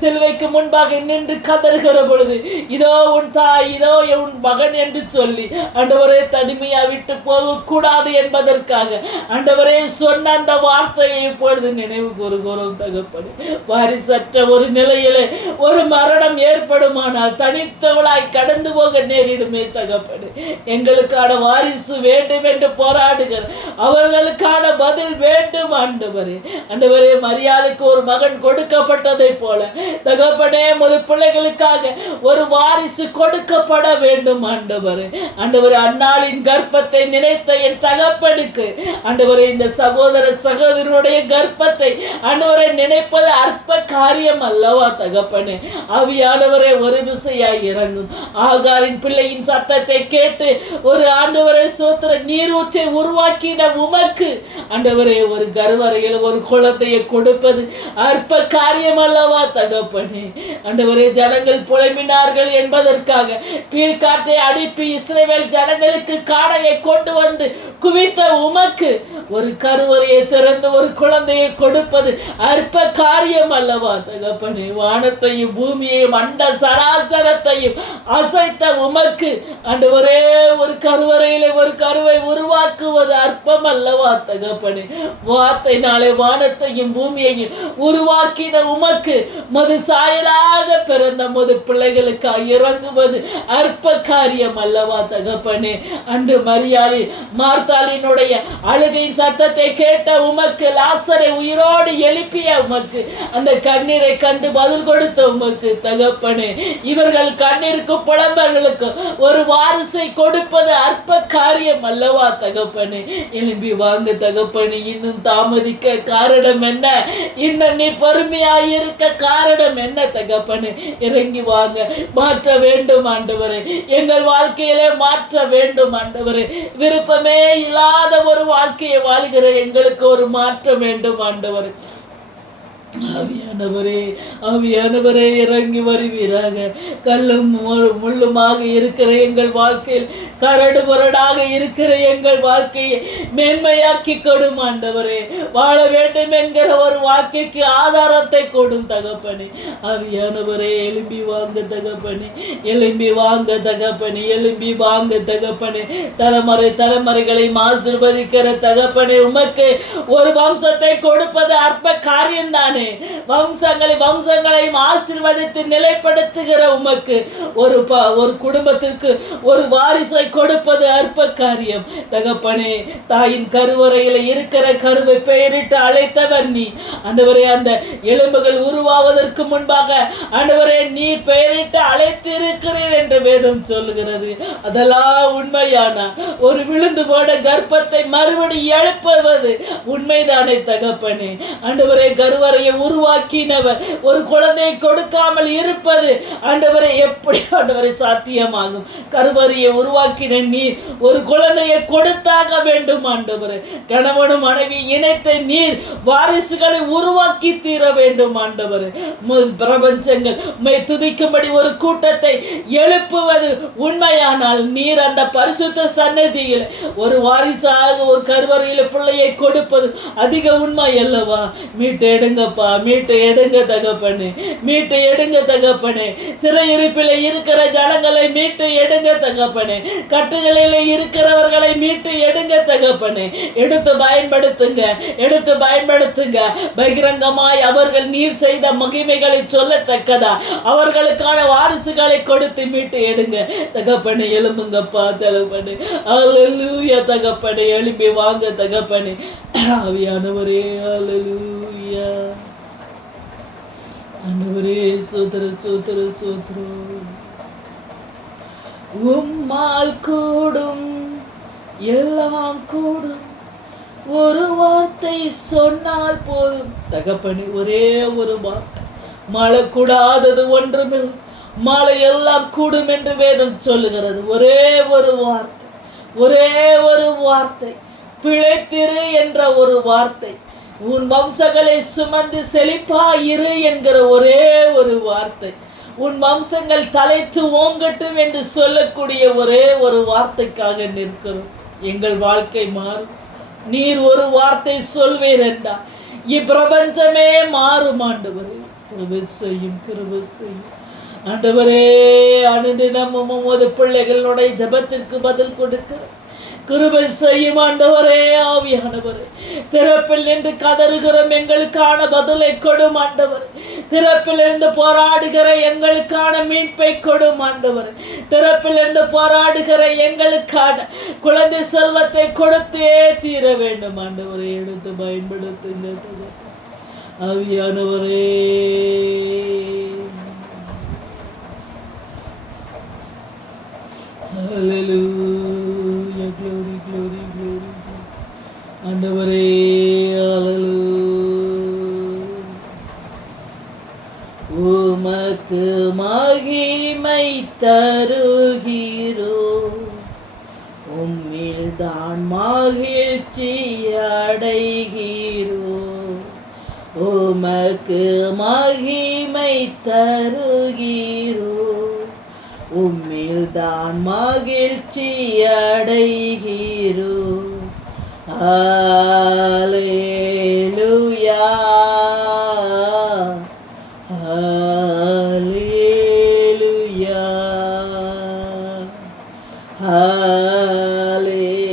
சிலுவைக்கு முன்பாக நின்று கதறுகிற பொழுது, இதோ உன் தாய், இதோ உன் மகன் என்று சொல்லி ஆண்டவரே தனிமையா விட்டு போக கூடாது என்பதற்காக ஆண்டவரே சொன்ன அந்த வார்த்தையை இப்பொழுது நினைவு கூறுகிறோம் தகப்பனே. வாரிசற்ற ஒரு நிலையிலே ஒரு மரணம் ஏற்படுமானால் தனித்தவளாய் கடந்து போக நேரிடுமே தகப்பனே. எங்களுக்கான வாரிசு வேண்டும் என்று போராடுகிற அவர்களுக்கான பதில் வேண்டும் ஆண்டவரே. ஆண்டவரே, மரியாளுக்கு ஒரு மகன் கொடுக்கப்பட்டதை போல தகப்பனே முது பிள்ளைகளுக்காக ஒரு வாரிசு கொடுக்கப்பட வேண்டும் ஆண்டவரே. ஆண்டவரே, அன்னாளின் கர்ப்பத்தை நினைத்த என் தகப்பனுக்கு ஆண்டவரே இந்த சகோதர சகோதரனுடைய கர்ப்பத்தை ஆண்டவரை நினைப்பது அற்ப காரியம் அல்லவா தகப்பனே. ஆவியானவரே, ஒரு விசையாய் இறங்கும். ஆகாரின் பிள்ளையின் சத்தத்தை கேட்டு ஒரு ஆண்டவரை சோத்திர நீரூற்றை உருவாக்கின உமக்கு ஆண்டவரே ஒரு கருவறையில் ஒரு குழந்தையை கொடுப்பது அற்ப காரியம் அல்லவா தகப்பனே. ஆண்டவரே, ஜனங்கள் புலம்பினார்கள் என்பதற்காக கீழ்காற்றை அனுப்பி இஸ்ரவேல் ஜனங்களுக்கு காடையை கொண்டு வந்து குவித்த உமக்கு ஒரு கருவறையை திறந்து ஒரு குழந்தையை கொடுப்பது அற்ப காரியம் அல்லவா தகப்பனே. வானத்தையும் பூமியையும் அண்ட சராசரத்தையும் அசைத்த உமக்கு ஆண்டவரே ஒரு கருவறையிலே ஒரு கருவை உருவாக்குவது அற்பம் அல்லவா தகப்பனே. வார்த்தையினாலே வானத்தையும் பூமியையும் உருவாக்கின உமக்கு மது சாயலாக பிறந்த மது பிள்ளைகளுக்காக இறங்குவது அற்ப காரியம் அல்லவா தகப்பனே. அன்று மரியாளி மார்த்தாளினுடைய அழுகையின் சத்தத்தை கேட்ட உமக்கு, லாசரை உயிரோடு எழுப்பிய உமக்கு, அந்த கண்ணீரை கண்டு பதில் கொடுத்த உமக்கு தகப்பனே, இவர்கள் கண்ணீருக்கு புலம்பர்களுக்கு ஒரு வாரிசை கொடுப்பது அற்ப காரியம் அல்லவா தகப்பனே. எழும்பி வாங்க தகப்பனே. இன்னும் தாமதிக்க காரணம் என்ன? இன்னும் நீ பொறுமையாயிருக்க காரணம் என்ன தகப்பனே? இறங்கி வாங்க. மாற்ற வேண்டும் ஆண்டவரே, எங்கள் வாழ்க்கையிலே மாற்ற வேண்டும் ஆண்டவரே. விருப்பமே இல்லாத ஒரு வாழ்க்கையை வாழ்கிற எங்களுக்கு ஒரு மாற்றம் வேண்டும் ஆண்டவரே. ஆவியானவரே இறங்கி வருவீராக. கல்லும் முள்ளுமாக இருக்கிற எங்கள் வாழ்க்கையில், கரடு முரடாக இருக்கிற எங்கள் வாழ்க்கையை மேன்மையாக்கி கொடும் ஆண்டவரே. வாழ வேண்டும் என்கிற ஒரு வாழ்க்கைக்கு ஆதாரத்தை கொடும் தகப்பனே. ஆவியானவரே, எழும்பி வாங்க தகப்பனே, எழும்பி வாங்க தகப்பனே, எழும்பி வாங்க தகப்பனே. தலைமுறைகளை ஆசீர்வதிக்கிற தகப்பனே, உமக்கு ஒரு வம்சத்தை கொடுப்பது அற்ப காரியம்தான் தகப்பனே, வம்சங்களையும் ஆசீர்வதித்து நிலைப்படுத்துகிற உமக்கு ஒரு குடும்பத்திற்கு ஒரு வாரிசை கொடுப்பது அற்ப காரியம் தகப்பனே. தாயின் கருவறையில் இருக்கிற கருவை பெயரிட்டு அழைத்தவர் நீ ஆண்டவரே. அந்த எலும்புகள் உருவாவதற்கு முன்பாக ஆண்டவரே நீர் பெயரிட்டு அழைத்திருக்கிறீர் என்று வேதம் சொல்லுகிறது. அதெல்லாம் உண்மையானா ஒரு விழுந்து போட கர்ப்பத்தை மறுபடி எழுப்புவது உண்மைதானே தகப்பனே. ஆண்டவரே, கருவறையை உருவாக்கினவர் ஒரு குழந்தையை கொடுக்காமல் இருப்பது ஆண்டவரே எப்படி ஆண்டவரை சாத்தியமாகும்? கருவறையை உருவாக்கின நீர் ஒரு குழந்தையை கொடுத்தாக வேண்டும் ஆண்டவரே. கணவனும் மனைவி இணைத்த நீர் வாரிசுகளை உருவாக்கி தீர வேண்டும் ஆண்டவரே. பிரபஞ்சங்கள் உம்மை துதிக்கும்படி ஒரு கூட்டத்தை எழுப்புவது உண்மையானால் நீர் அந்த பரிசுத்த சன்னதியில் ஒரு வாரிசாக ஒரு கருவறையில் பிள்ளையை கொடுப்பது அதிக உண்மை அல்லவா? மீட்டு எடுங்கப்பா, மீட்டு எடுங்க தகப்பனே, மீட்டு எடுங்க தகப்பனே. சிறையிருப்பில் இருக்கிற ஜனங்களை மீட்டு எடுங்க தகப்பனே. கட்டுகளில் இருக்கிறவர்களை மீட்டு எடுங்க தகப்பனே. எடுத்து பயன்படுத்துங்க, எடுத்து பயன்படுத்துங்க. பகிரங்கமாய் அவர்கள் நீர் செய்த மகிமைகளை சொல்லத்தக்கதா அவர்களுக்கான வாரிசுகளை கொடுத்து மீட்டு எடுங்க தகப்பனே. எழும்புங்கப்பா தகப்பனே. அல்லேலூயா தகப்பனே. எழும்பி வாங்க தகப்பனே. ஆவியானவரே, அல்லேலூயா ஆண்டவரே. சோதர சோதர சோதரம். உம்மால் கூடும் எல்லாம் கூடும், ஒரு வார்த்தை சொன்னால் போதும் தகப்பனே. ஒரே ஒரு வார்த்தை. மழை கூடாதது ஒன்றுமில்லை, மழை எல்லாம் கூடும் என்று வேதம் சொல்லுகிறது. ஒரே ஒரு வார்த்தை, ஒரே ஒரு வார்த்தை. பிழைத்திரு என்ற ஒரு வார்த்தை. உன் வம்சங்களை சுமந்து செழிப்பாயிரு என்கிற ஒரே ஒரு வார்த்தை. உன் வம்சங்கள் தலைத்து ஓங்கட்டும் என்று சொல்லக்கூடிய ஒரே ஒரு வார்த்தைக்காக நிற்கிறோம். எங்கள் வாழ்க்கை மாறும். நீர் ஒரு வார்த்தை சொல்வீர் என்றால் இப்பிரபஞ்சமே மாறும் ஆண்டவரே. கிருபை செய்யும், கிருபை செய்யும் ஆண்டவரே. அனுதினமும் உமது பிள்ளைகளுடைய ஜெபத்திற்கு பதில் கொடுக்கிற கிருபை செய்யும் ஆண்டவரே. ஆவியானவரே, திறப்பில் நின்று கதறுகிறோம், எங்களுக்கான பதிலை கொடும் ஆண்டவரே. திறப்பில் இருந்து போராடுகிற எங்களுக்கான மீட்பை கொடும் ஆண்டவரே. திறப்பில் இருந்து போராடுகிற எங்களுக்கான குழந்தை செல்வத்தை கொடுத்தே தீர வேண்டும் ஆண்டவரே. எடுத்து பயன்படுத்துங்க ஆவியானவரே. Hallelujah, glory, glory, glory, ஆண்டவரே. Hallelujah. உமக்கு மகிமை தருகிறோ, உம்மில் தான் மகிழ்ச்சி அடைகிறோ. உமக்கு மகிமை தருகிறோ, உம்மில் தான் மகிழ்ச்சி அடைகிறோ. ஹல்லேலூயா, ஹல்லேலூயா,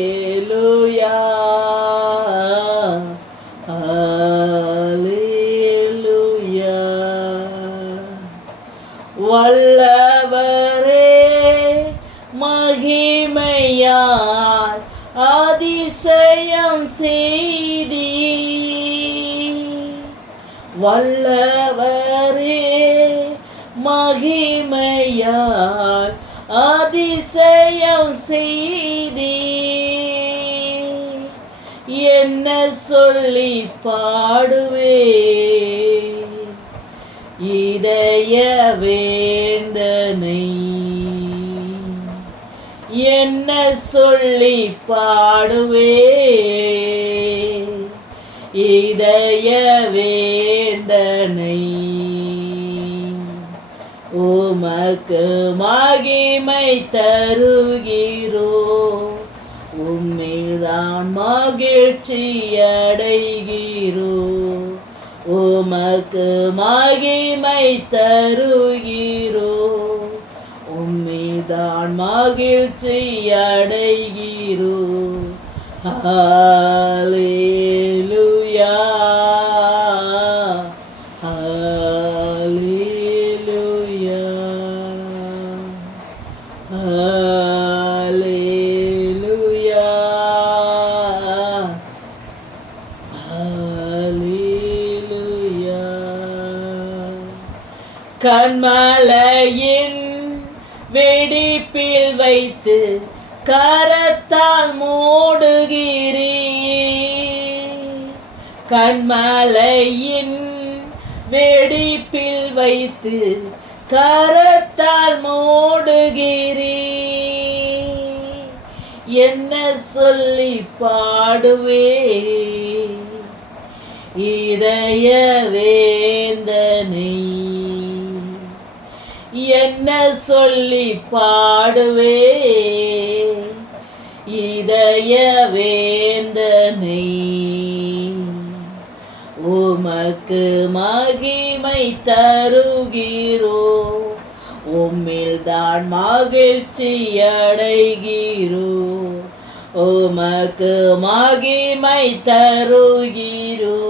ஹல்லேலூயா, ஹல்லேலூயா. வல்லவரே, மகிமையால் அதிசயம் செய்தி. வல்லவரே, மகிமையால் அதிசயம் செய்தி. என்ன சொல்லி பாடுவே இதய வேந்தனை? என்ன சொல்லி பாடுவே இதய வேந்தனை? உமக்கு மகிமை தருகிறோ, உம்மில்தான் மகிழ்ச்சி அடைகிறோ. உமக்கு மகிமை தருகிறோ, உம்மில்தான் மகிழ்ச்சி அடைகிறோ. ஹல்லேலூயா, கண்மலையின் வெடிப்பில் வைத்து கரத்தால் மூடுகிறீர். கண்மலையின் வெடிப்பில் வைத்து கரத்தால் மூடுகிறீர். என்ன சொல்லி பாடுவே இதய வேந்தனை, என்ன சொல்லி பாடுவே இதய வேந்தனை. உமக்கு மகிமை தருகிறோ, உம்மில்தான் மகிழ்ச்சி அடைகிறோ. உமக்கு மகிமை தருகிறோ,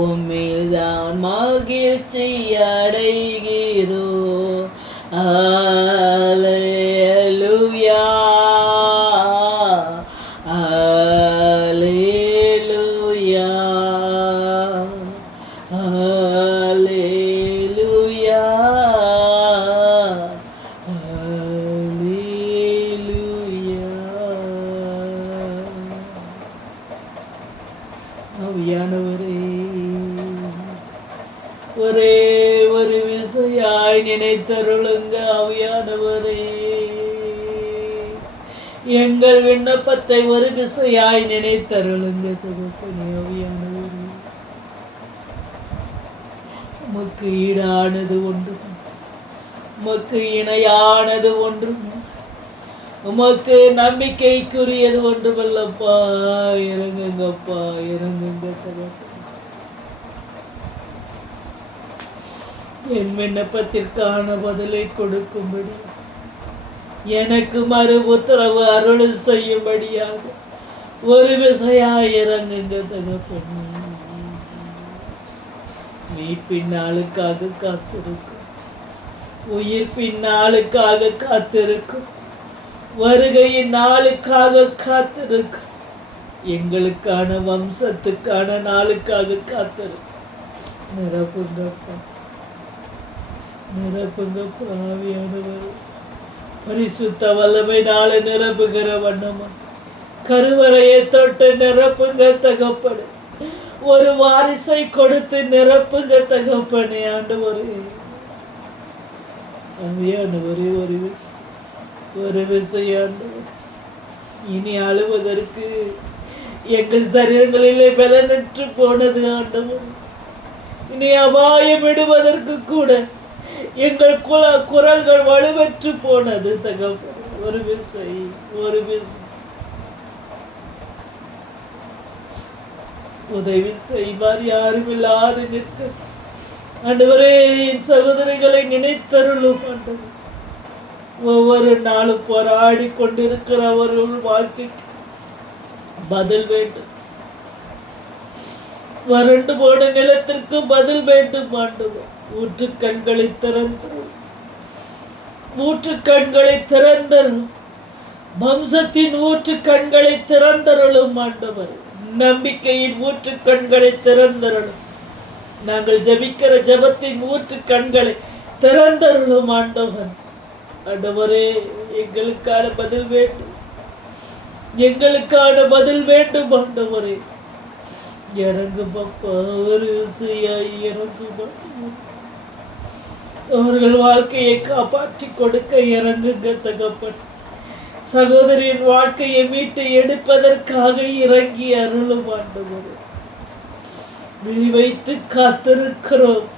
உம்மில்தான் மகிழ்ச்சி அடைகிறோ. அல்லேலூயா, அல்லேலூயா, அல்லேலூயா, அல்லேலூயா. ஆவியானவரே, ஒரே ஒரு விசையாய் நினைத்தருளுங்க. ஆவியானவரே, எங்கள் விண்ணப்பத்தை ஒரு விசையாய் நினைத்தருளுங்க. தகப்பனே, ஆவியானவரே, உமக்கு ஈடானது ஒன்றும், உமக்கு இணையானது ஒன்றும், உமக்கு நம்பிக்கைக்குரியது ஒன்றுமல்லப்பா. இறங்குங்கப்பா, இறங்குங்க தகப்பனே. என் விண்ணப்பத்திற்கான பதிலை கொடுக்கும்படி, எனக்கு மறு உத்தரவு அருள் செய்யும்படியாக ஒரு விசையாய் இறங்குங்க தகப்பனே. மீட்பின் நாளுக்காக காத்திருக்கும், உயிர்ப்பின் நாளுக்காக காத்திருக்கும், வருகையின் நாளுக்காக காத்திருக்கும், எங்களுக்கான வம்சத்துக்கான நாளுக்காக காத்திருக்கும். நிரப்புங்கப்பா, நிரப்புங்கப்பா. ஆவியானவர் பரிசுத்த வல்லமை நாளை நிரப்புகிற வண்ணமா கருவறையை தொட்டு நிரப்புங்க தகப்பனே. ஒரு வாரிசை கொடுத்து நிரப்புங்க தகப்பனே. ஆண்டவரே, ஆவியானவரே, ஒரு விசையாண்டவர், இனி அழுவதற்கு எங்கள் சரீரங்களிலே பலனற்று போனது ஆண்டவர். இனி அபாயம் விடுவதற்கு கூட எங்கள் குரல்கள் வலுவற்று போனது தகப்பனே. ஒரு விசை, ஒரு விசை உதவி செய்வார் யாரும் இல்லாது நிற்க. ஆண்டவரே, என் சகோதரிகளை நினைத்தருளும் ஆண்டவர். ஒவ்வொரு நாளும் போராடி கொண்டிருக்கிற அவர்கள் வாழ்க்கைக்கு பதில் வேண்டும். வறண்டு போன நிலத்திற்கு பதில் வேண்டும் ஆண்டவர். ஊற்று கண்களை திறந்தரும், ஊற்று கண்களை திறந்தரும், வம்சத்தின் ஊற்று கண்களை திறந்தருளும் ஆண்டவர். நம்பிக்கையின் ஊற்று கண்களை திறந்தருளும். நாங்கள் ஜபிக்கிற ஜபத்தின் ஊற்று கண்களை திறந்தருளும் ஆண்டவர். ஆண்டவரே, எங்களுக்கான பதில் வேண்டும், எங்களுக்கான பதில் வேண்டும் ஆண்டவரே. இறங்கும் அப்பா, ஒரு விசையாய் இறங்கும். அவர்கள் வாழ்க்கையை காப்பாற்றி கொடுக்க இறங்குங்க தகப்பன். சகோதரியின் வாழ்க்கையை மீட்டு எடுப்பதற்காக இறங்கி அருளும் ஆண்டவரே. விழிவைத்து காத்திருக்கிறோம்.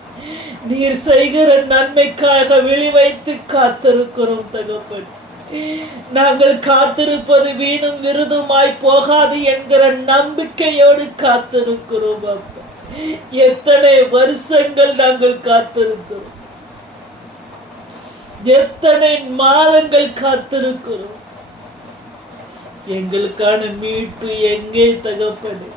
நீர் செய்கிற நன்மைக்காக விழிவைத்து காத்திருக்கிறோம் தகப்பன். நாங்கள் காத்திருப்பது வீணும் விருதுமாய் போகாது என்கிற நம்பிக்கையோடு காத்திருக்கிறோம் அப்பா. எத்தனை வருஷங்கள் நாங்கள் காத்திருக்கிறோம், எத்தனை மாதங்கள் காத்திருக்கிறோம். எங்களுக்கான மீட்பு எங்கே தகப்பனே?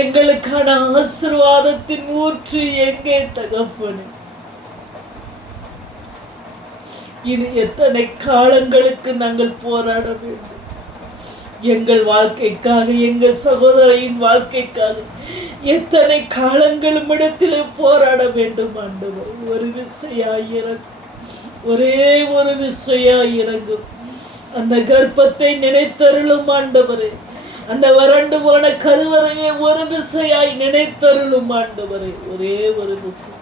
எங்களுக்கான ஆசீர்வாதத்தின் ஊற்று எங்கே தகப்பனே? இது எத்தனை காலங்களுக்கு நாங்கள் போராட வேண்டும், எங்கள் வாழ்க்கைக்காக, எங்கள் சகோதரியின் வாழ்க்கைக்காக எத்தனை காலங்களும் இடத்திலே போராட வேண்டும் ஆண்டவர். ஒரு விசையாயிரங்கும், ஒரே ஒரு விசையாயிரங்கும். அந்த கர்ப்பத்தை நினைத்தருளும் ஆண்டவரே. அந்த வறண்டு போன கருவறையை ஒரு விசையாய் நினைத்தருளும் ஆண்டவரே. ஒரே ஒரு விசை.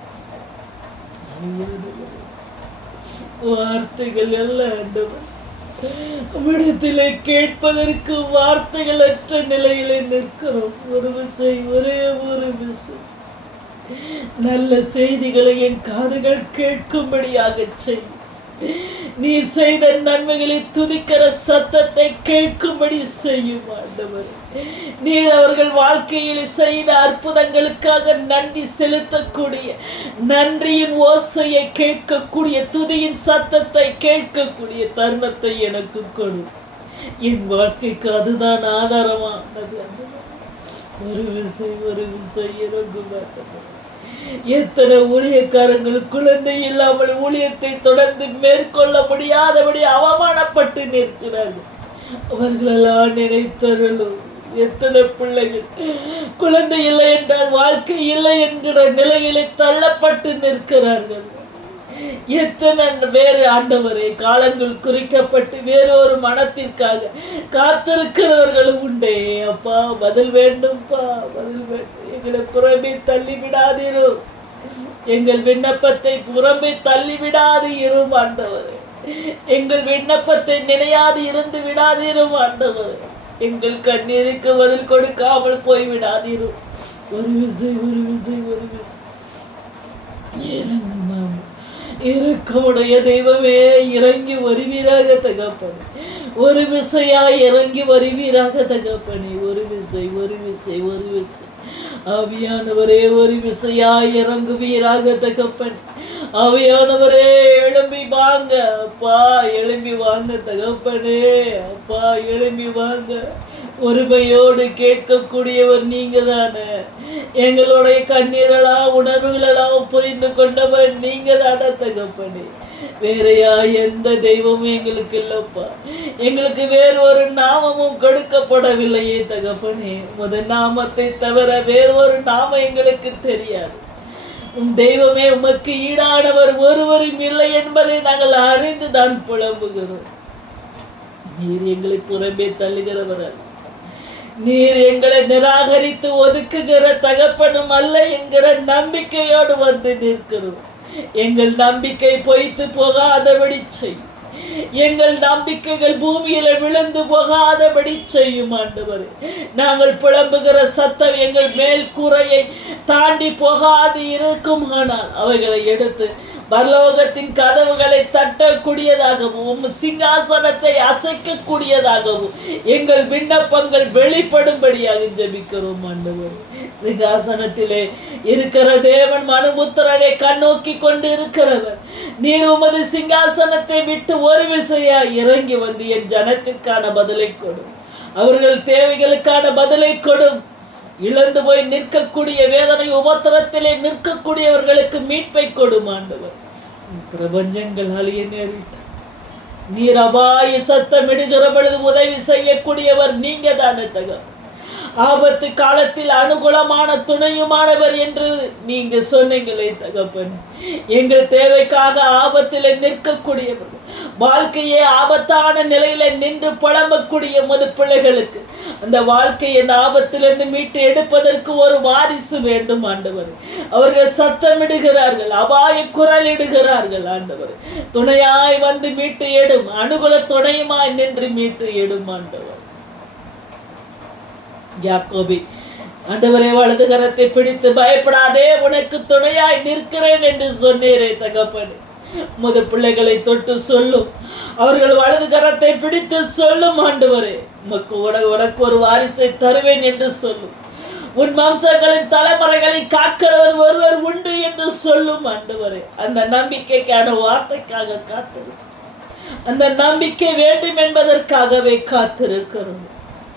வார்த்தைகள் அல்ல ஆண்டவர், விடத்திலே கேட்பதற்கு வார்த்தைகள் அற்ற நிலையிலே நிற்கிறோம். ஒரு விசை, ஒரே ஒரு விசை. நல்ல செய்திகளை என் காதுகள் கேட்கும்படியாக செய். நீ செய்த நன்மைகளை துதிக்கிற சத்தத்தை கேட்கும்படி செய்யும் ஆண்டவர். நீர் அவர்கள் வாழ்க்கையில் செய்த அற்புதங்களுக்காக நன்றி செலுத்தக்கூடிய, நன்றியின் ஓசையை கேட்கக்கூடிய, துதியின் சத்தத்தை கேட்கக்கூடிய தருணத்தை எனக்கு கொடு. என் வாழ்க்கைக்கு அதுதான் ஆதாரமானது. ஒரு விசை, ஒரு விசை எனக்கு மாட்டேன். எத்தனை ஊழியக்காரர்கள் குழந்தை இல்லாமல் ஊழியத்தை தொடர்ந்து மேற்கொள்ள முடியாதபடி அவமானப்பட்டு நிற்கிறார்கள். அவர்களெல்லாம் நினைத்தருளும். எத்தனை பிள்ளைகள் குழந்தை இல்லை என்றால் வாழ்க்கை இல்லை என்கிற நிலையிலே தள்ளப்பட்டு நிற்கிறார்கள். எத்தனை வேறு ஆண்டவரே காலங்கள் குறிக்கப்பட்டு வேறொரு மனத்திற்காக காத்திருக்கிறவர்களும் உண்டே. அப்பா, பதில் வேண்டும்பா, பதில் வேண்டும். எங்களை புறம்பே தள்ளிவிடாதீரோ, எங்கள் விண்ணப்பத்தை புறம்பே தள்ளிவிடாது இரும் ஆண்டவரே. எங்கள் விண்ணப்பத்தை நினையாது இருந்து விடாதீரும் ஆண்டவரே. எங்கள் கண்ணீருக்கு பதில் கொடுக்காமல் போய்விடாதீரும். ஒரு விசை, ஒரு விசை, ஒரு விசை இறங்குமா. இறக்கமுடைய தெய்வமே, இறங்கி வருவீராக தகப்பனே. ஒரு விசையாய் இறங்கி வருவீராக தகப்பனே. ஒரு விசை, ஒரு விசை, ஒரு விசை. ஆவியானவரே, ஒரு விசையாய் இறங்குவீராக தகப்பனே. ஆவியானவரே, எழும்பி வாங்க அப்பா, எழும்பி வாங்க தகப்பனே. அப்பா, எழும்பி வாங்க. ஒருமையோடு கேட்கக்கூடியவர் நீங்க தானே. எங்களுடைய கண்ணீரெல்லாம் உணர்வுகளெல்லாம் புரிந்து கொண்டவர் நீங்க தானே தகப்பனே. வேறையா எந்த தெய்வமும் எங்களுக்கு இல்லப்பா. எங்களுக்கு வேறு ஒரு நாமமும் கொடுக்கப்படவில்லையே தகப்பனே. முதல் நாமத்தை தவிர வேறு ஒரு நாமம் எங்களுக்கு தெரியாது. உன் தெய்வமே, உமக்கு ஈடானவர் ஒருவரும் இல்லை என்பதை நாங்கள் அறிந்து தான் புலம்புகிறோம். நீர் எங்களை புறம்பே தள்ளுகிறவர், நீர் எங்களை நிராகரித்து ஒதுக்குகிற தகப்பனும் அல்ல என்கிற நம்பிக்கையோடு வந்து நிற்கிறோம். எங்கள் நம்பிக்கை பொய்த்து போகாதபடி செய். எங்கள் நம்பிக்கைகள் பூமியில விழுந்து போகாதபடி செய்யும் ஆண்டவரே. நாங்கள் புலம்புகிற சத்தம் எங்கள் மேல் கூரையை தாண்டி போகாது இருக்கும். ஆனால் அவைகளை எடுத்து பரலோகத்தின் கதவுகளை தட்டக்கூடியதாகவும் சிங்காசனத்தை அசைக்கக்கூடியதாகவும் எங்கள் விண்ணப்பங்கள் வெளிப்படும்படியாக ஜெபிக்கிறோம் ஆண்டவர். சிங்காசனத்திலே இருக்கிற தேவன் மனுபுத்திரனை கண்ணோக்கி கொண்டு இருக்கிறவர். நீர் உமது சிங்காசனத்தை விட்டு ஒரு விசையா இறங்கி வந்து என் ஜனத்திற்கான பதிலை கொடும். அவர்கள் தேவைகளுக்கான பதிலை கொடும். இழந்து போய் நிற்கக்கூடிய, வேதனை உபத்திரத்திலே நிற்கக்கூடியவர்களுக்கு மீட்பை கொடும் ஆண்டவர். பிரபஞ்சங்கள் அழிய நேரிட்டார். நீர் அபாய சத்தமிடுகிற பொழுது உதவி செய்யக்கூடியவர் நீங்க தானே தகவல். ஆபத்து காலத்தில் அனுகூலமான துணையுமானவர் என்று நீங்க சொன்னீங்களே தகப்பன். எங்கள் தேவைக்காக ஆபத்தில் நிற்கக்கூடியவர்கள், வாழ்க்கையே ஆபத்தான நிலையில நின்று புலம்பக்கூடிய முது பிள்ளைகளுக்கு அந்த வாழ்க்கையை அந்த ஆபத்திலிருந்து மீட்டு எடுப்பதற்கு ஒரு வாரிசு வேண்டும் ஆண்டவர். அவர்கள் சத்தமிடுகிறார்கள், அபாய குரல் இடுகிறார்கள் ஆண்டவர். துணையாய் வந்து மீட்டு எடும், அனுகூல துணையுமாய் நின்று மீட்டு எடும் ஆண்டவர். யாக்கோபே, ஆண்டவரே, வலது கரத்தை பிடித்து பயப்படாதே, உனக்கு துணையாய் நிற்கிறேன் என்று சொன்னீரே தகப்பனே. முது பிள்ளைகளை தொட்டு சொல்லும், அவர்கள் வலது கரத்தை பிடித்து சொல்லும் ஆண்டவரே, உனக்கு ஒரு வாரிசை தருவேன் என்று சொல்லும். உன் வம்சங்களின் தலைமுறைகளை காக்கிறவர் ஒருவர் உண்டு என்று சொல்லும் ஆண்டவரே. அந்த நம்பிக்கைக்கான வார்த்தைக்காக காத்திருக்கிறோம். அந்த நம்பிக்கை வேண்டும் என்பதற்காகவே காத்திருக்கிறோம்.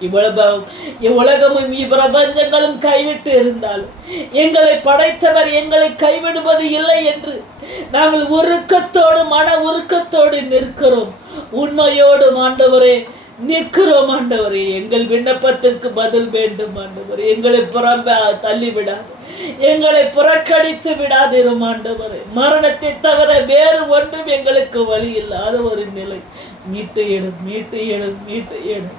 இவ்வுலகமும் இப்பிரபஞ்சங்களும் கைவிட்டு இருந்தாலும் எங்களை படைத்தவர் எங்களை கைவிடுவது இல்லை என்று நாங்கள் உருக்கத்தோடு, மன உருக்கத்தோடு நிற்கிறோம். உண்மையோடு ஆண்டவரே, நிற்கிறோம் ஆண்டவரே. எங்கள் விண்ணப்பத்திற்கு பதில் வேண்டும் ஆண்டவரே. எங்களை தள்ளிவிடாது, எங்களை புறக்கணித்து விடாதிரும் ஆண்டவரே. மரணத்தை தவிர வேறு ஒன்றும் எங்களுக்கு வழி இல்லாத ஒரு நிலை. மீட்டு எடும், மீட்டு எடும், மீட்டு எடும்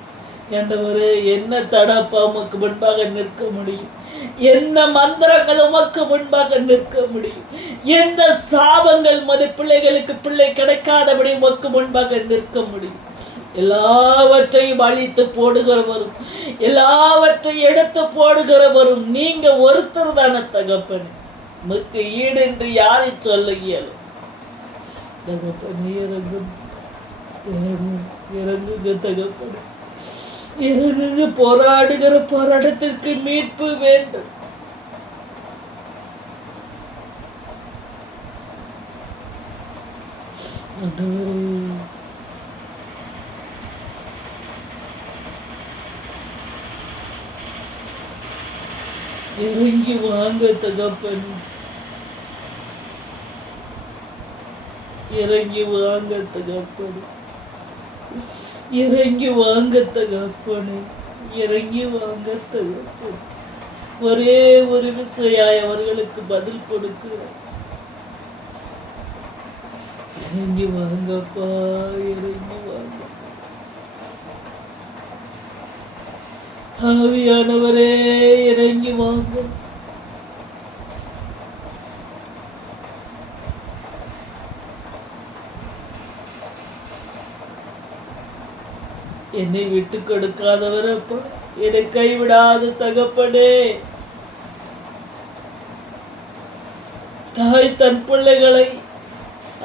ஆண்டவரே. என்ன தடப்பா உமக்கு முன்பாக நிற்க முடியும்? என்ன மந்திரங்கள் உமக்கு முன்பாக நிற்க முடியும்? எந்த சாபங்கள் பிள்ளைகளுக்கு பிள்ளை கிடைக்காதபடி உமக்கு முன்பாக நிற்க முடியும்? எல்லாவற்றையும் அழித்து போடுகிறவரும், எல்லாவற்றையும் எடுத்து போடுகிறவரும் நீங்க ஒருத்தர் தான தகப்பனே. உமக்கு ஈடு என்று யாரை சொல்ல இயலும்? தகப்பனே இறங்கும், இறங்குங்க தகப்பனே, இறங்குங்க. போராடுகிற போராட்டத்திற்கு மீட்பு வேண்டும். இறங்கி வாங்க தகப்பன், இறங்கி வாங்க தகப்பன், இறங்கி வாங்க தகப்பனே, இறங்கி வாங்க தகப்பன். ஒரே ஒரு விசையாய் அவர்களுக்கு பதில் கொடுக்கிறேன். இறங்கி வாங்கப்பா, இறங்கி வாங்க. ஆவியானவரே இறங்கி வாங்க. என்னை விட்டு கொடுக்காதவரப்பா, என்னை கைவிடாத தகப்பனே. தாய் தன் பிள்ளைகளை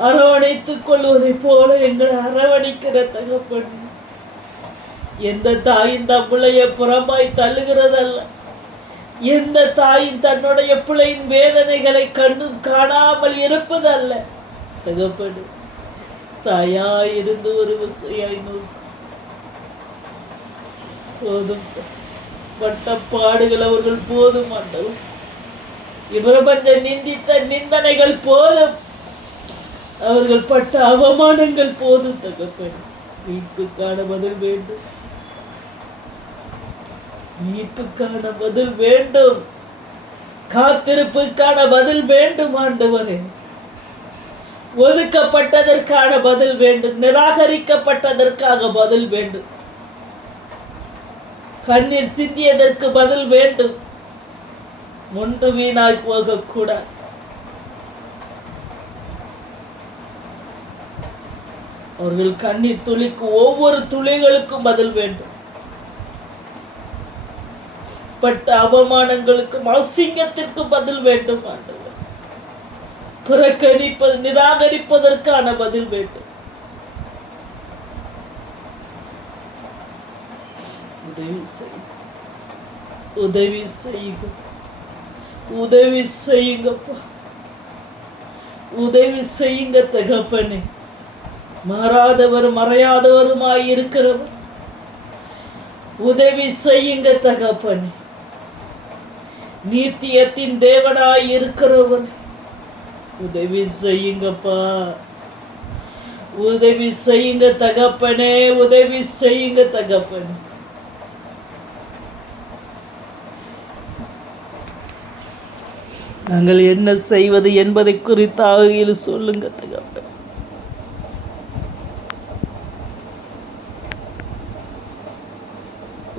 அரவணைத்துக் கொள்வதை போல எங்களை அரவணைக்கிற தகப்பன். எந்த தாயின் தன் பிள்ளைய புறமாய் தள்ளுகிறதல்ல. எந்த தாயின் தன்னுடைய பிள்ளையின் வேதனைகளை கண்டும் காணாமல் இருப்பதல்ல தகப்பன். தாயாய் இருந்து ஒரு விசையாய் நோக்கு. போதும் பட்ட பாடுகள் அவர்கள் போதும் ஆண்டவர். இப்பிரபஞ்ச நிந்தித்த நிந்தனைகள் போதும், அவர்கள் பட்ட அவமானங்கள் போதும் தகப்பன். மீட்புக்கான பதில் வேண்டும், மீட்புக்கான பதில் வேண்டும், காத்திருப்புக்கான பதில் வேண்டும் ஆண்டவரே. ஒதுக்கப்பட்டதற்கான பதில் வேண்டும், நிராகரிக்கப்பட்டதற்காக பதில் வேண்டும், கண்ணீர் சிந்தியதற்கு பதில் வேண்டும். ஒன்று வீணாய் போகக்கூடாது. அவர்கள் கண்ணீர் துளிக்கு ஒவ்வொரு துளிகளுக்கும் பதில் வேண்டும். பட்ட அவமானங்களுக்கும் அசிங்கத்திற்கும் பதில் வேண்டும் ஆண்டவர். புறக்கணிப்பது நிராகரிப்பதற்கான பதில் வேண்டும். உதவி செய்யுங்க, உதவி செய்யுங்க, உதவி செய்யுங்கப்பா, உதவி செய்யுங்க தகப்பனே. மாறாதவர் மறையாதவருமாய் இருக்கிறவர், உதவி செய்யுங்க தகப்பனே. நீத்தியத்தின் தேவனாய் இருக்கிறவர், உதவி செய்யுங்கப்பா, உதவி செய்யுங்க தகப்பனே, உதவி செய்யுங்க தகப்பனே. நாங்கள் என்ன செய்வது என்பதை குறித்தாக சொல்லுங்க தகப்பனே.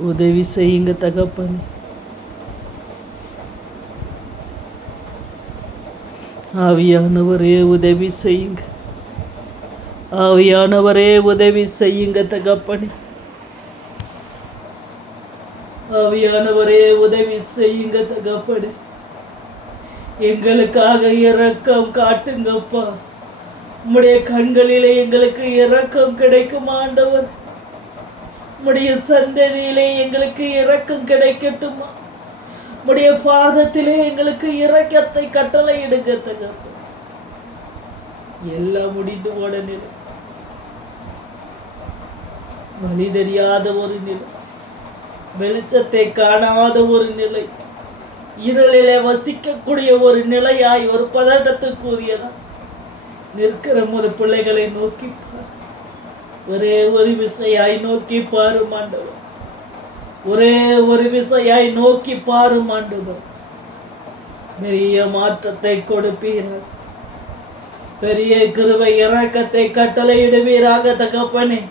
உதவி செய்யுங்க தகப்பனே. ஆவியானவரே உதவி செய்யுங்க, ஆவியானவரே உதவி செய்யுங்க தகப்பனே. ஆவியானவரே உதவி செய்யுங்க தகப்பனே. எங்களுக்காக இரக்கம் காட்டுங்கப்பா. உம்முடைய கண்களிலே எங்களுக்கு இரக்கம் கிடைக்கும் ஆண்டவர். உம்முடைய சந்ததியிலே எங்களுக்கு இரக்கம் கிடைக்கட்டுமா? உம்முடைய பாதத்திலே எங்களுக்கு இரக்கத்தை கட்டளை எடுங்க தகப்பனே. எல்லாம் முடிந்து போன நிலை, வழி தெரியாத ஒரு நிலை, வெளிச்சத்தை காணாத ஒரு நிலை, இருளிலே வசிக்கக்கூடிய ஒரு நிலையாய் ஒரு பதட்டத்துக்குரியதா நிற்கிற போது பிள்ளைகளை நோக்கி ஒரே ஒரு விசையாய் நோக்கி பாரும் ஆண்டவர். ஒரே ஒரு விசையாய் நோக்கி பாரும் ஆண்டவர். பெரிய மாற்றத்தை கொடுப்பீராக. பெரிய கிருபை இரக்கத்தை கட்டளையிடுவீராக தகப்பனே.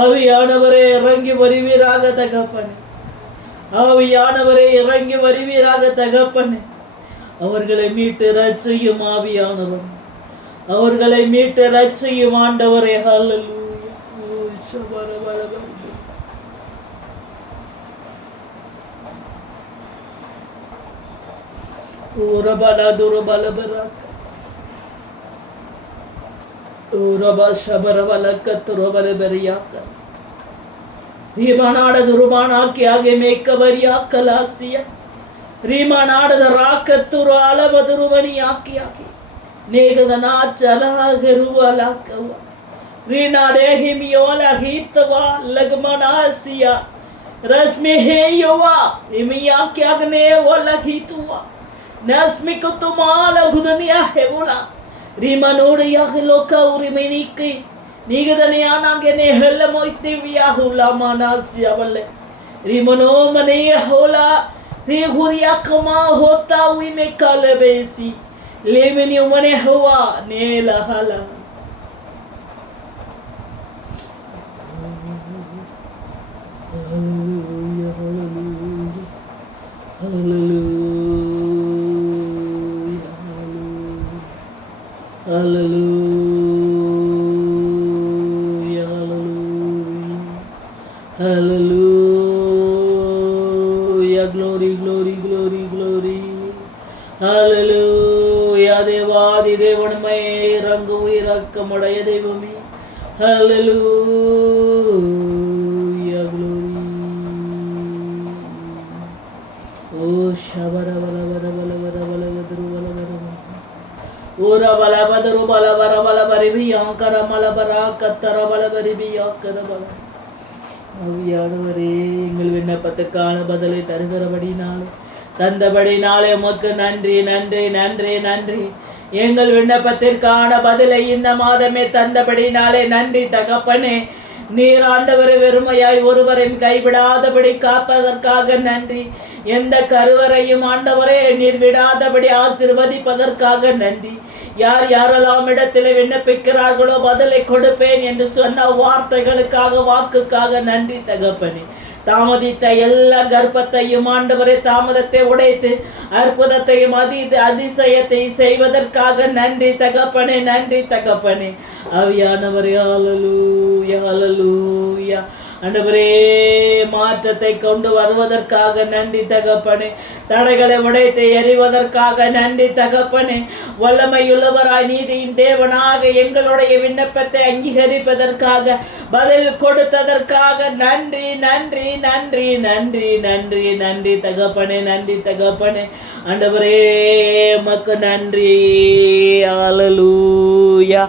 ஆவியானவரே இறங்கி வருவீராக தகப்பனே. ஆவியானவரே இறங்கி வருவீராக தகப்பனே. அவர்களை மீட்டு ரட்சியும் ஆவியானவர். அவர்களை மீட்டு ரட்சியும் ஆண்டவரே. ஹல்லேலூயா. உரபல துரபலபரக உரப ஷபரவலக்கத்துரபலபரியாக்க ரீமானாடது ருமானாக்கியாகி மேக்கவரியாக்கலாசிய ரீமானாடದ ರಾಕತ್ತುರು ಅಲಬದುರುವನಿಯಾಕಿಯಾಗಿ ನೇಗದನಾಚಲಗರುವಲಕವ ರೀನಾಡೆ ಹಿಮಿಯೋಲ ಹೀತವ ಲಗಮನಾಸಿಯ ರಶ್ಮಿ ಹೇಯವ ಹಿಮಿಯಾಕ್ಯಾಗನೆ ಒಲಗೀತುವ ನಸ್ಮಿಕು ತುಮಾಲ ಗುದನಿಯ ಹೆವುಲ ರೀಮನೋಡಿಯಾಗ ಲೋಕ ಉರಿಮಿನಿಕ್ಕಿ ನೀಗದನೆಯಾನಾಗೆನೆ ಹೆಲ್ಲ ಮೊಯ್ತಿವಿಯಾಹುಲ ಮನಾಸಿಯವಲ್ಲೆ ರೀಮನೋ ಮನೆಯ ಹೋಲ Rihuria kama hota wime kalebesi lemeni umane hawa nela hala. Hallelujah, hallelujah, hallelujah, hallelujah, hallelujah, hallelujah. Glory, glory, glory, glory. Hallelujah. தேவாதி தேவனமே இறங்கு இரக்கமுடைய தெய்வமே. Hallelujah. Glory. Oh shabara bala bala bala bala bala badru bala bala. Ora bala badru bala bala bala bari bi yankara mala bara kattara bala bari bi yankara bala. ஆவியானவரே, எங்கள் விண்ணப்பத்துக்கான பதிலை தந்தபடினாலே உமக்கு நன்றி நன்றி நன்றி நன்றி. எங்கள் விண்ணப்பத்திற்கான பதிலை இந்த மாதமே தந்தபடினாலே நன்றி தகப்பனே. நீர் ஆண்டவரை வெறுமையாய் ஒருவரையும் கைவிடாதபடி காப்பதற்காக நன்றி. எந்த கருவறையும் ஆண்டவரே நீர் விடாதபடி ஆசீர்வதிப்பதற்காக நன்றி. யார் யாரெல்லாம் இடத்தில் விண்ணப்பிக்கிறார்களோ பதிலை கொடுப்பேன் என்று சொன்ன வார்த்தைகளுக்காக வாக்குக்காக நன்றி தகப்பனே. தாமதித்த எல்லா கர்ப்பத்தையும் ஆண்டவரே தாமதத்தை உடைத்து அற்புதத்தையும் அதிசயத்தை செய்வதற்காக நன்றி தகப்பனே நன்றி தகப்பனே. ஆவியானவரே ஹல்லேலூயா ஹல்லேலூயா. ஆண்டவரே மாற்றத்தை கொண்டு வருவதற்காக நன்றி தகப்பனே. தடைகளை உடைத்து எறிவதற்காக நன்றி தகப்பனே. வல்லமையுள்ளவராய் நீதியின் தேவனாக எங்களுடைய விண்ணப்பத்தை அங்கீகரிப்பதற்காக பதில் கொடுத்ததற்காக நன்றி நன்றி நன்றி நன்றி நன்றி நன்றி தகப்பனே நன்றி தகப்பனே. ஆண்டவரே உமக்கு நன்றி. ஹல்லேலூயா.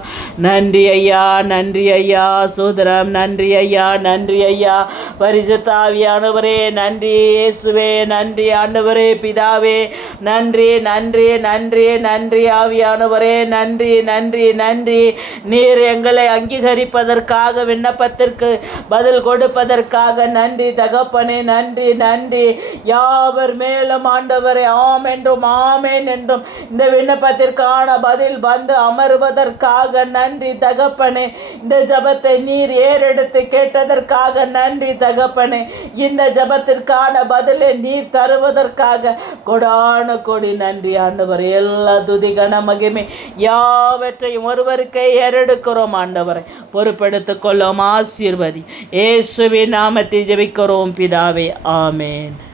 நன்றி ஐயா நன்றி ஐயா. சோதரம் நன்றி ஐயா நன்றி ஐயா. பரிசுத்த ஆவியானவரே நன்றி. இயேசுவே நன்றி. ஆண்டவரே பிதாவே நன்றி நன்றி நன்றி நன்றி. ஆவியானவரே நன்றி நன்றி நன்றி. நீர் எங்களை அங்கீகரிப்பதற்காக விண்ணப்பத்திற்கு பதில் கொடுப்பதற்காக நன்றி தகப்பனே நன்றி நன்றி. யாவர் மேலும் ஆண்டவரே ஆம் என்றும் ஆமேன் என்றும் இந்த விண்ணப்பத்திற்கான பதில் வந்து அமருவதற்காக நன்றி தகப்பனே. இந்த ஜபத்தை நீர் ஏறெடுத்து கேட்டதற்காக நன்றி தகப்பனே. இந்த ஜபத்திற்கான பதிலை நீர் தருவதற்காக கொடான கொடி நன்றி ஆண்டவர். எல்லா துதி கன மகிமை யாவற்றையும் ஒருவருக்கே ஏறெடுக்கிறோம் ஆண்டவரை. பொறுப்பெடுத்துக் கொள்ளும். ஆசீர்வதி. இயேசுவின் நாமத்தில் ஜெபிக்கிறோம் பிதாவே. ஆமேன்.